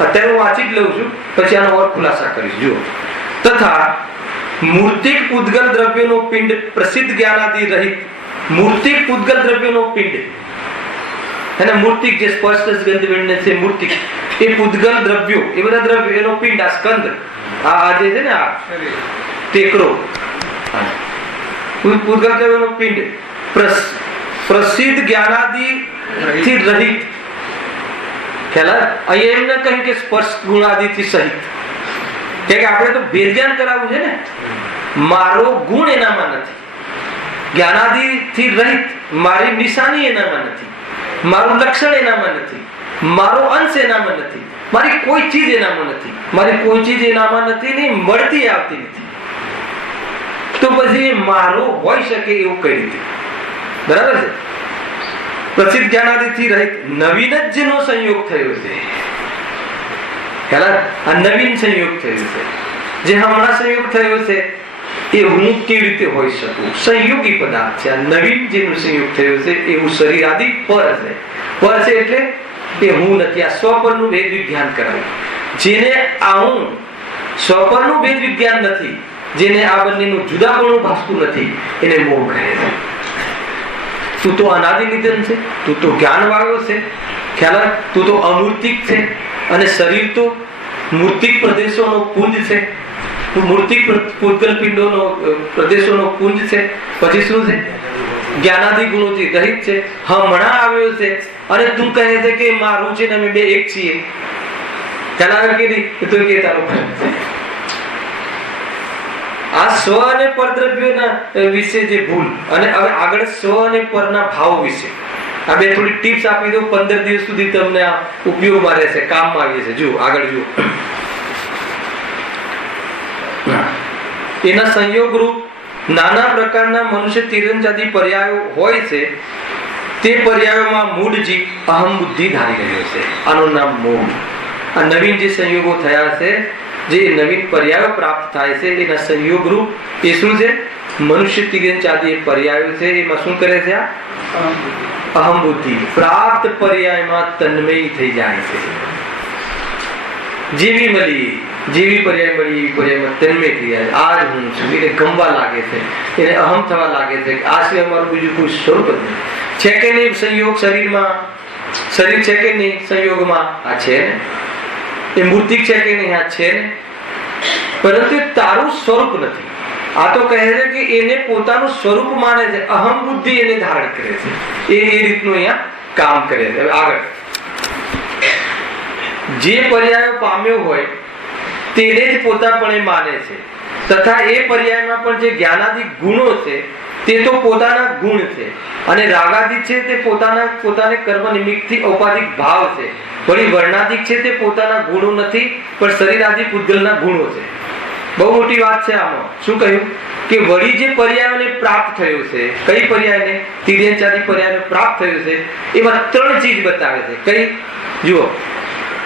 અત્યારે હું વાંચી જ લઉં છું, પછી આનો ઓર ખુલાસા કરીશ. જુઓ. તથા મૂર્તિક પૂતગલ દ્રવ્યનો પિંડ પ્રસિદ્ધ જ્ઞાનાદિ રહિત. મૂર્તિક પૂતગલ દ્રવ્યનો પિંડ, એને મૂર્તિક જે સ્પર્શ ગંધ વિંડ છે મૂર્તિક, એ પૂતગલ દ્રવ્યો, એ બધા દ્રવ્યો, એનો પિંડ, આ સ્કંદ, આ જે છે ને આ ટેકરો, પૂતગલ દ્રવ્યનો પિંડ પ્રસિદ્ધ જ્ઞાનાદિ થી રહિત. ખ્યાલ? અહીંયા એમ ન કહ્યું કે સ્પર્શ ગુણાદિ થી સહિત, કે આપણે તો ભેદ જ્ઞાન કરાવવું છે ને. મારો ગુણ એનામાં નથી, જ્ઞાનાદિ થી રહિત, મારી નિશાની એનામાં નથી, મારું લક્ષણ એનામાં નથી, મારો અંશ એનામાં નથી, મારી કોઈ ચીજ એનામાં નથી, મારી કોઈ ચીજ એનામાં નથી ને મળતી આવતી નથી. તો પછી મારો હોઈ શકે એવું કઈ રીતે? બરાબર છે? પ્રસિદ્ધ જ્ઞાનાદિ થી રહિત નવીન જ જેનો સંયોગ થયો છે. આ નવીન સંયોગ થયો છે, જે હમણાં સંયોગ થયો છે, એ હું કેવી રીતે હોઈ શકું? સંયોગી પદાર્થ છે. આ નવીન જેનો સંયોગ થયો છે એવું શરીર આદિ પર છે. પર છે એટલે એ હું નથી. આ સ્વપરનું ભેદ વિજ્ઞાન કરાવ્યું. જેને આ હું સ્વપરનું ભેદ વિજ્ઞાન નથી, જેને આ બંનેનું જુદાપણું ભાસતું નથી, એને મોહ કહે છે. તું તો અનાદિ નિધન છે, તું તો જ્ઞાન વાળો છે. ખ્યાલ? તું તો અમૂર્તિક છે, અને શરીર તો મૂર્તિક પ્રદેશોનો પુંજ છે. મૂર્તિક પૂતગલ પિંડોનો પ્રદેશોનો પુંજ છે. પછી શું છે? જ્ઞાનાદિ ગુણોથી રહિત છે, હમણાં આવ્યો છે, અને તું કહે છે કે મારું છે ને અમે બે એક છીએ. ખ્યાલ આવે કે નહીં? તો કે તારો આ સ્વ અને પરદ્રવ્યોના વિશે જે ભૂલ, અને હવે આગળ સ્વ અને પરના ભાવ વિશે આ બે થોડી ટિપ્સ આપી દઉં. 15 દિવસ સુધી તમને આ ઉપયોગમાં રહેશે, કામમાં આવી છે. જુઓ આગળ જુઓ. એના સંયોગ રૂપ નાના પ્રકારના મનુષ્ય તિરંજાદી પર્યાયો હોય છે. તે પર્યાયોમાં મૂળ જીવ અહમ બુદ્ધિ ધારી રહ્યો છે. આનું નામ મોહ. આ નવીન જે સંયોગો થયા છે, જે નવીન પર્યાયો પ્રાપ્ત થાય છે, એના સંયોગ રૂપ એ શું છે? મનુષ્ય તિરંજાદી પર્યાયો છે. એમાં શું કરે છે? અહમ બુદ્ધિ પ્રાપ્ત પર્યાયમાં તન્મય થઈ જાય છે. જેવી મળી જેવી પર્યાય મળી એવી પર્યાયમાં તન્મય થઈ જાય. આ જ હું છું. એને ગમવા લાગે છે, એને અહમ થવા લાગે છે. આ સિવાય અમારું બીજું કોઈ સ્વરૂપ જ નહીં. છે કે નહીં સંયોગ શરીરમાં? શરીર છે કે નહીં સંયોગમાં? આ છે ને. એ મૂર્તિ છે કે નહીં? આ છે ને. પરંતુ તારું સ્વરૂપ નથી. આ તો કહે છે કે એને પોતાનું સ્વરૂપ માને છે. અહમ બુદ્ધિ એને ધારણ કરે છે. એ રીતનું અહીંયા કામ કરે છે. હવે આગળ જે પર્યાયો પામ્યો હોય તેને જ પોતાપણે માને છે, તથા એ પર્યાયમાં પણ જે જ્ઞાનાદિક ગુણો છે તે તો પોતાના ગુણ છે, અને રાગાદિક છે તે પોતાને કર્મ નિમિત્તથી ઔપાધિક ભાવ છે. વળી વર્ણાદિક છે તે પોતાના ગુણો નથી, પણ શરીર આદિ પૂતગલના ગુણો છે. બહુ મોટી વાત છે આમાં. શું કહ્યું કે વળી જે પર્યાયોને પ્રાપ્ત થયો છે, કઈ પર્યાયને? તિર્યંચાદી પર્યાયને પ્રાપ્ત થયો છે, એમાં 3 ચીજ બતાવે છે. કઈ? જુઓ,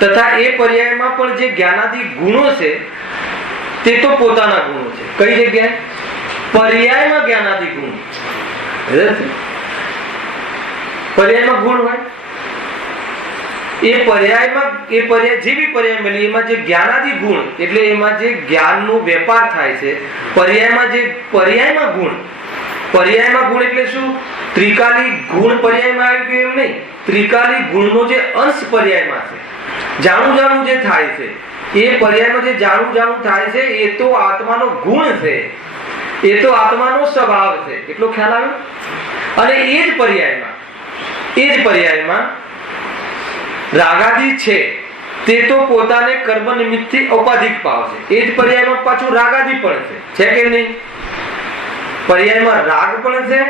તથા એ પર્યાયમાં પણ જે જ્ઞાનાદિ ગુણો છે તે તો પોતાના ગુણો છે. કઈ જગ્યાએ? પર્યાયમાં જ્ઞાનાદિ ગુણ. પર્યાયમાં ગુણ હોય એ પર્યાય જેવી પર્યાય મળી એમાં જે જ્ઞાનાદિ ગુણ, એટલે એમાં જે જ્ઞાનનો વેપાર થાય છે. પર્યાયમાં ગુણ એટલે શું? ત્રિકાલી ગુણ પર્યાયમાં આવી ગયું એમ નહીં. ત્રિકાલી ગુણનો જે અંશ પર્યાયમાં છે, જાણું જે થાય છે, એ પર્યાયમાં જે જાણું થાય છે એ તો આત્માનો ગુણ છે, એ તો આત્માનો સ્વભાવ છે. એટલો ખ્યાલ આવ્યો? અને એ જ પર્યાયમાં રાગાદિ છે તે તો પોતાને કર્મ નિમિત્તથી ઔપાધિક ભાવ છે. એ જ પર્યાયમાં પાછું રાગાદિ પણ છે કે નહીં? પર્યાયમાં રાગ પણ છે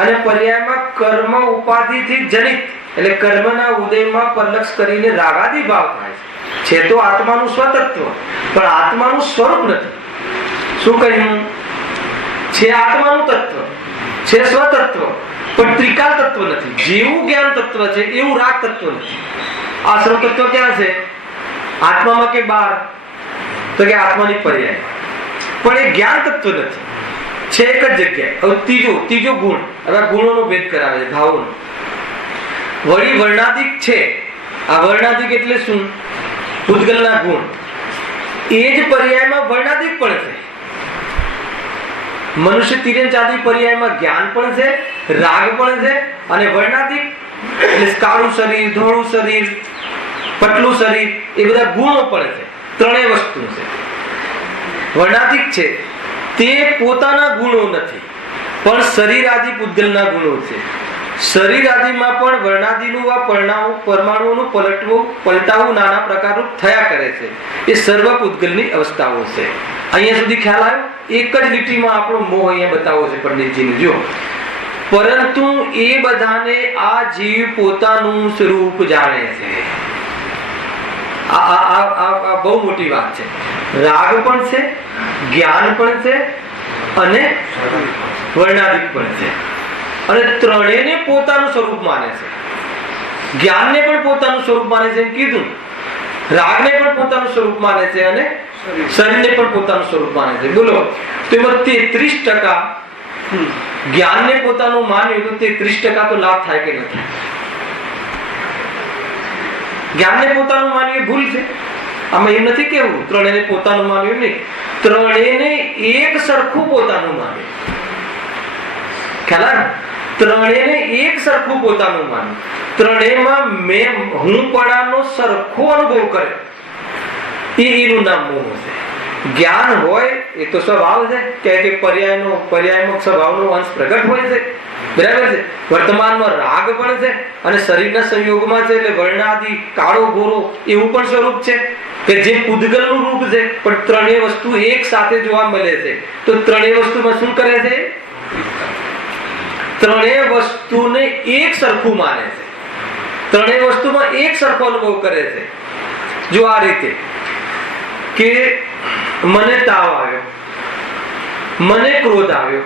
અને પર્યાયમાં કર્મ ઉપાધિથી જનિત, એટલે કર્મના ઉદયમાં પરલક્ષ કરીને રાગાદિ ભાવ થાય છે. તો આત્માનું સ્વતત્વ, પણ આત્માનું સ્વરૂપ નથી. શું કહ્યું? છે આત્માનું તત્વ, છે સ્વતત્વ, પણ ત્રિકાલ તત્વ નથી. જેવું જ્ઞાન તત્વ છે એવું રાગ તત્વ નથી. આ સર્વ તત્વ ક્યાં છે? આત્મામાં કે બહાર? તો કે આત્માની પર્યાય, પણ એ જ્ઞાન તત્વ નથી. છે એક જ જગ્યાએ. હવે ત્રીજો ગુણ. હવે ગુણોનો ભેદ કરાવે છે, ભાવોનો. વળી વર્ણાદિક છે. આ વર્ણાદિક એટલે શું? પૂતગલના ગુણ. એ જ પર્યાયમાં વર્ણાદિક પણ છે. મનુષ્ય તિર્યંચાદી પર્યાયમાં જ્ઞાન પણ છે, રાગ પણ છે, અને વર્ણાદિક એટલે કાળું શરીર, ધોળું શરીર, પતલું શરીર, એ બધા ગુણો પણ છે. 3 વસ્તુ છે. વર્ણાદિક છે તે પોતાના ગુણો નથી, પણ શરીર આદિ પૂતગલના ગુણો છે. શરીર આદિમાં પણ વર્ણાદિનું આ પરમાણુઓનું પલટાવું નાના પ્રકારનું થયા કરે છે. એ સર્વ પૂતગલની અવસ્થાઓ છે. અહીંયા સુધી ખ્યાલ આવ્યો? એક જ લીટીમાં આપણો મોહ અહીંયા બતાવો છે પંડિતજીને. જો, પરંતુ એ બધાને આ જીવ પોતાનું સ્વરૂપ જાણે છે. આ બહુ મોટી વાત છે. રાગ પણ છે, જ્ઞાન પણ છે, અને વર્ણાદિક પણ છે. અને ત્રણેયને પોતાનું સ્વરૂપ માને છે. જ્ઞાનને પણ પોતાનું સ્વરૂપ માને છે એમ કીધું, રાગને પણ પોતાનું સ્વરૂપ માને છે, અને શરીરને પણ પોતાનું સ્વરૂપ માને છે. બોલો, તો એમાં 33% જ્ઞાનને પોતાનું માન્યું તો 33% તો લાભ થાય કે ન થાય? જ્ઞાનને પોતાનું માન્યું ભૂલ છે. આમાં એમ નથી કેવું ત્રણેયને પોતાનું માન્યું નહીં. ત્રણેયને એક સરખું પોતાનું માન્યું. ખ્યાલ? ત્રણેયને એક સરખું પોતાનું માન્યું. ત્રણેયમાં હું પણાનો સરખો અનુભવ કરે, એનું નામ મોહ છે. જ્ઞાન હોય એ તો સ્વભાવ છે કે પર્યાયમાં સ્વભાવનો અંશ પ્રગટ હોય છે. બરાબર છે. વર્તમાનમાં રાગ પણ છે અને શરીરના સંયોગમાં છે, એટલે વર્ણાદિ, કાળો ગોરો એવું પણ સ્વરૂપ છે કે જે પૂતગલનું રૂપ છે. પણ ત્રણેય વસ્તુ એક સાથે જોવા મળે છે. તો ત્રણેય વસ્તુમાં શું કરે છે? ત્રણેય વસ્તુને એક સરખું માને છે. ત્રણેય વસ્તુમાં એક સરખો અનુભવ કરે છે. જો આ રીતે કે મને તાવ આવ્યો, મને ક્રોધ આવ્યો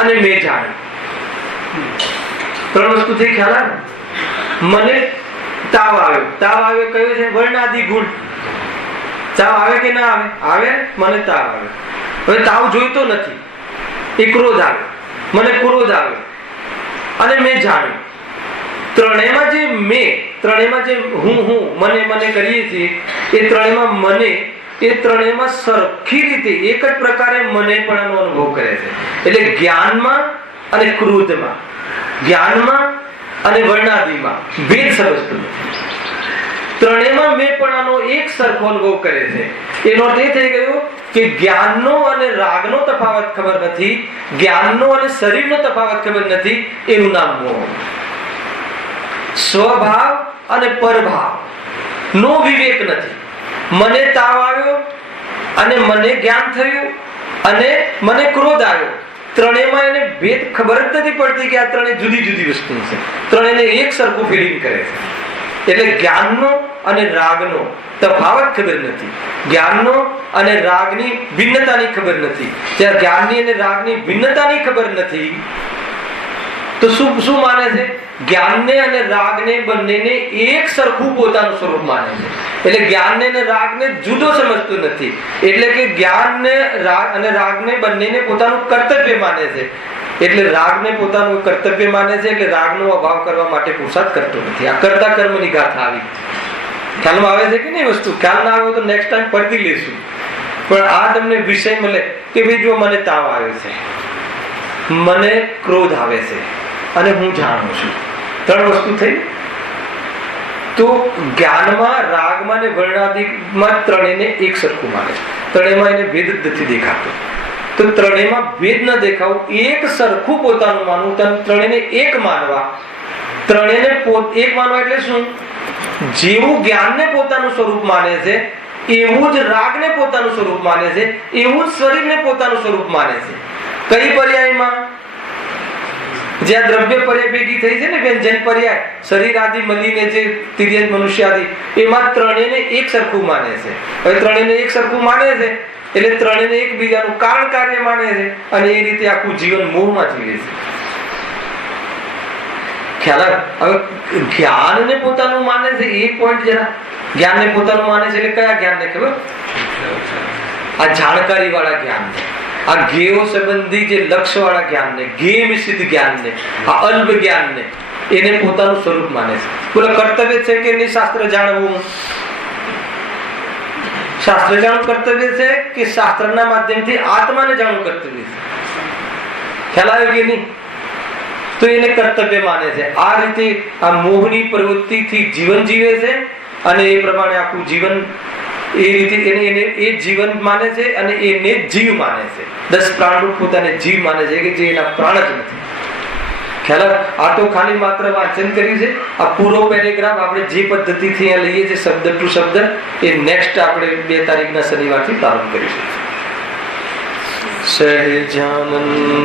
અને મેં જાણ્યું. 3 વસ્તુથી ખ્યાલ આવે. મને તાવ આવ્યો કયો છે? વર્ણાદિ ગુણ. તાવ આવે કે ના આવે? આવે. મને તાવ આવ્યો. હવે તાવ જોઈતો નથી, એ ક્રોધ આવ્યો, મને ક્રોધ આવ્યો અને મેં જાણ્યું. ત્રણેયમાં જે હું મને કરીએ છીએ, એ ત્રણેયમાં મને એ ત્રણેયમાં સરખી રીતે એક જ પ્રકારે મનેપણાનો અનુભવ કરે છે. એટલે જ્ઞાનમાં અને ક્રોધમાં, જ્ઞાનમાં અને વર્ણાદિમાં ભેદ સમજતું નથી. ત્રણેયમાં મેપણાનો એક સરખો અનુભવ કરે છે. એનો અર્થ એ થઈ ગયો કે જ્ઞાનનો અને રાગનો તફાવત ખબર નથી, જ્ઞાનનો અને શરીરનો તફાવત ખબર નથી, એનું નામ મોહ. સ્વભાવ અને પરભાવ નો વિવેક નથી. મને તાવ આવ્યો અને મને જ્ઞાન થયું અને મને ક્રોધ આવ્યો, ત્રણેયમાં એને ભેદ ખબર જ નથી પડતી કે આ ત્રણેય જુદી જુદી વસ્તુ છે. ત્રણેયને એક સરખું ફીલિંગ કરે છે. એટલે જ્ઞાનનો અને રાગનો તફાવત ખબર નથી, જ્ઞાનનો અને રાગની ભિન્નતાની ખબર નથી. જ્યાં જ્ઞાનની અને રાગની ભિન્નતાની ખબર નથી તો શું માને છે? જ્ઞાનને અને રાગને બંનેને એક સરખું પોતાનું સ્વરૂપ માને છે. એટલે જ્ઞાનને અને રાગને જુદો સમજતું નથી. એટલે કે જ્ઞાનને અને રાગને બંનેને પોતાનું કર્તવ્ય માને છે. એટલે રાગને પોતાનું કર્તવ્ય માને છે કે રાગનો અભાવ કરવા માટે પુરુષાર્થ કરતો નથી. આ કર્તા કર્મની ગાથા આવી. ખ્યાલમાં આવે છે કે નહીં વસ્તુ? ખ્યાલ ના આવે તો નેક્સ્ટ ટાઈમ પડતી લેશું. પણ આ તમને વિષય મળે કે ભાઈ જો મને તાવ આવે છે, મને ક્રોધ આવે છે અને હું જાણું છું, ત્રણ વસ્તુ થઈ. તો જ્ઞાનમાં, રાગમાં અને વર્ણાદિમાં ત્રણેયને એક સરખું માને છે. ત્રણેયમાં એને ભેદ જ નથી દેખાતો. તો ત્રણેયમાં ભેદ ન દેખાવું, એક સરખું પોતાનું માનવું, ત્રણેયને એક માનવા. ત્રણેયને એક માનવા એટલે શું? જેવું જ્ઞાનને પોતાનું સ્વરૂપ માને છે એવું જ રાગને પોતાનું સ્વરૂપ માને છે, એવું જ શરીરને પોતાનું સ્વરૂપ માને છે. કઈ પર્યાયમાં? જ્યાં દ્રવ્ય પર્યાય ભેગી થઈ છે ને, વ્યંજન પર્યાય, શરીર આદિ મળીને જે તિર્યક મનુષ્ય આદિ, એમાં ત્રણેયને એક સરખું માને છે. હવે ત્રણેયને એક સરખું માને છે એટલે ત્રણેયને એકબીજાનું કારણ કાર્ય માને છે અને એ રીતે આખું જીવન મોહમાં જીવે છે. ખ્યાલ? હવે જ્ઞાનને પોતાનું માને છે એ પોઈન્ટ જરા. જ્ઞાનને પોતાનું માને છે એટલે કયા જ્ઞાનને ખબર? આ જાણકારી વાળા જ્ઞાનને, આ જ્ઞેયો સંબંધી જે લક્ષ્ય વાળા જ્ઞાનને, જ્ઞેય મિશ્રિત જ્ઞાનને, આ અલ્પ જ્ઞાનને, એને પોતાનું સ્વરૂપ માને છે. બોલો કર્તવ્ય છે કે નહીં શાસ્ત્ર જાણવું? શાસ્ત્ર જાણવું કર્તવ્ય છે કે શાસ્ત્રના માધ્યમથી આત્માને જાણવું કર્તવ્ય છે? ખ્યાલ આવ્યો કે નહીં? તો એને કર્તવ્ય માને છે. આ રીતે આ મોહની પ્રવૃત્તિથી જીવન જીવે છે અને એ પ્રમાણે આખું જીવન એ રીતે એને એ જીવન માને છે અને એને જીવ માને છે. 10 પ્રાણરૂપ પોતાને જીવ માને છે કે જે એના પ્રાણ જ નથી. ખ્યાલ? આ તો ખાલી માત્ર વાંચન કર્યું છે. આ પૂરો પેરેગ્રાફ આપણે જે પદ્ધતિથી અહીંયા લઈએ છીએ શબ્દ ટુ શબ્દ, એ નેક્સ્ટ આપણે 2 તારીખના શનિવારથી પ્રારંભ કરીશું. સહજાનંદી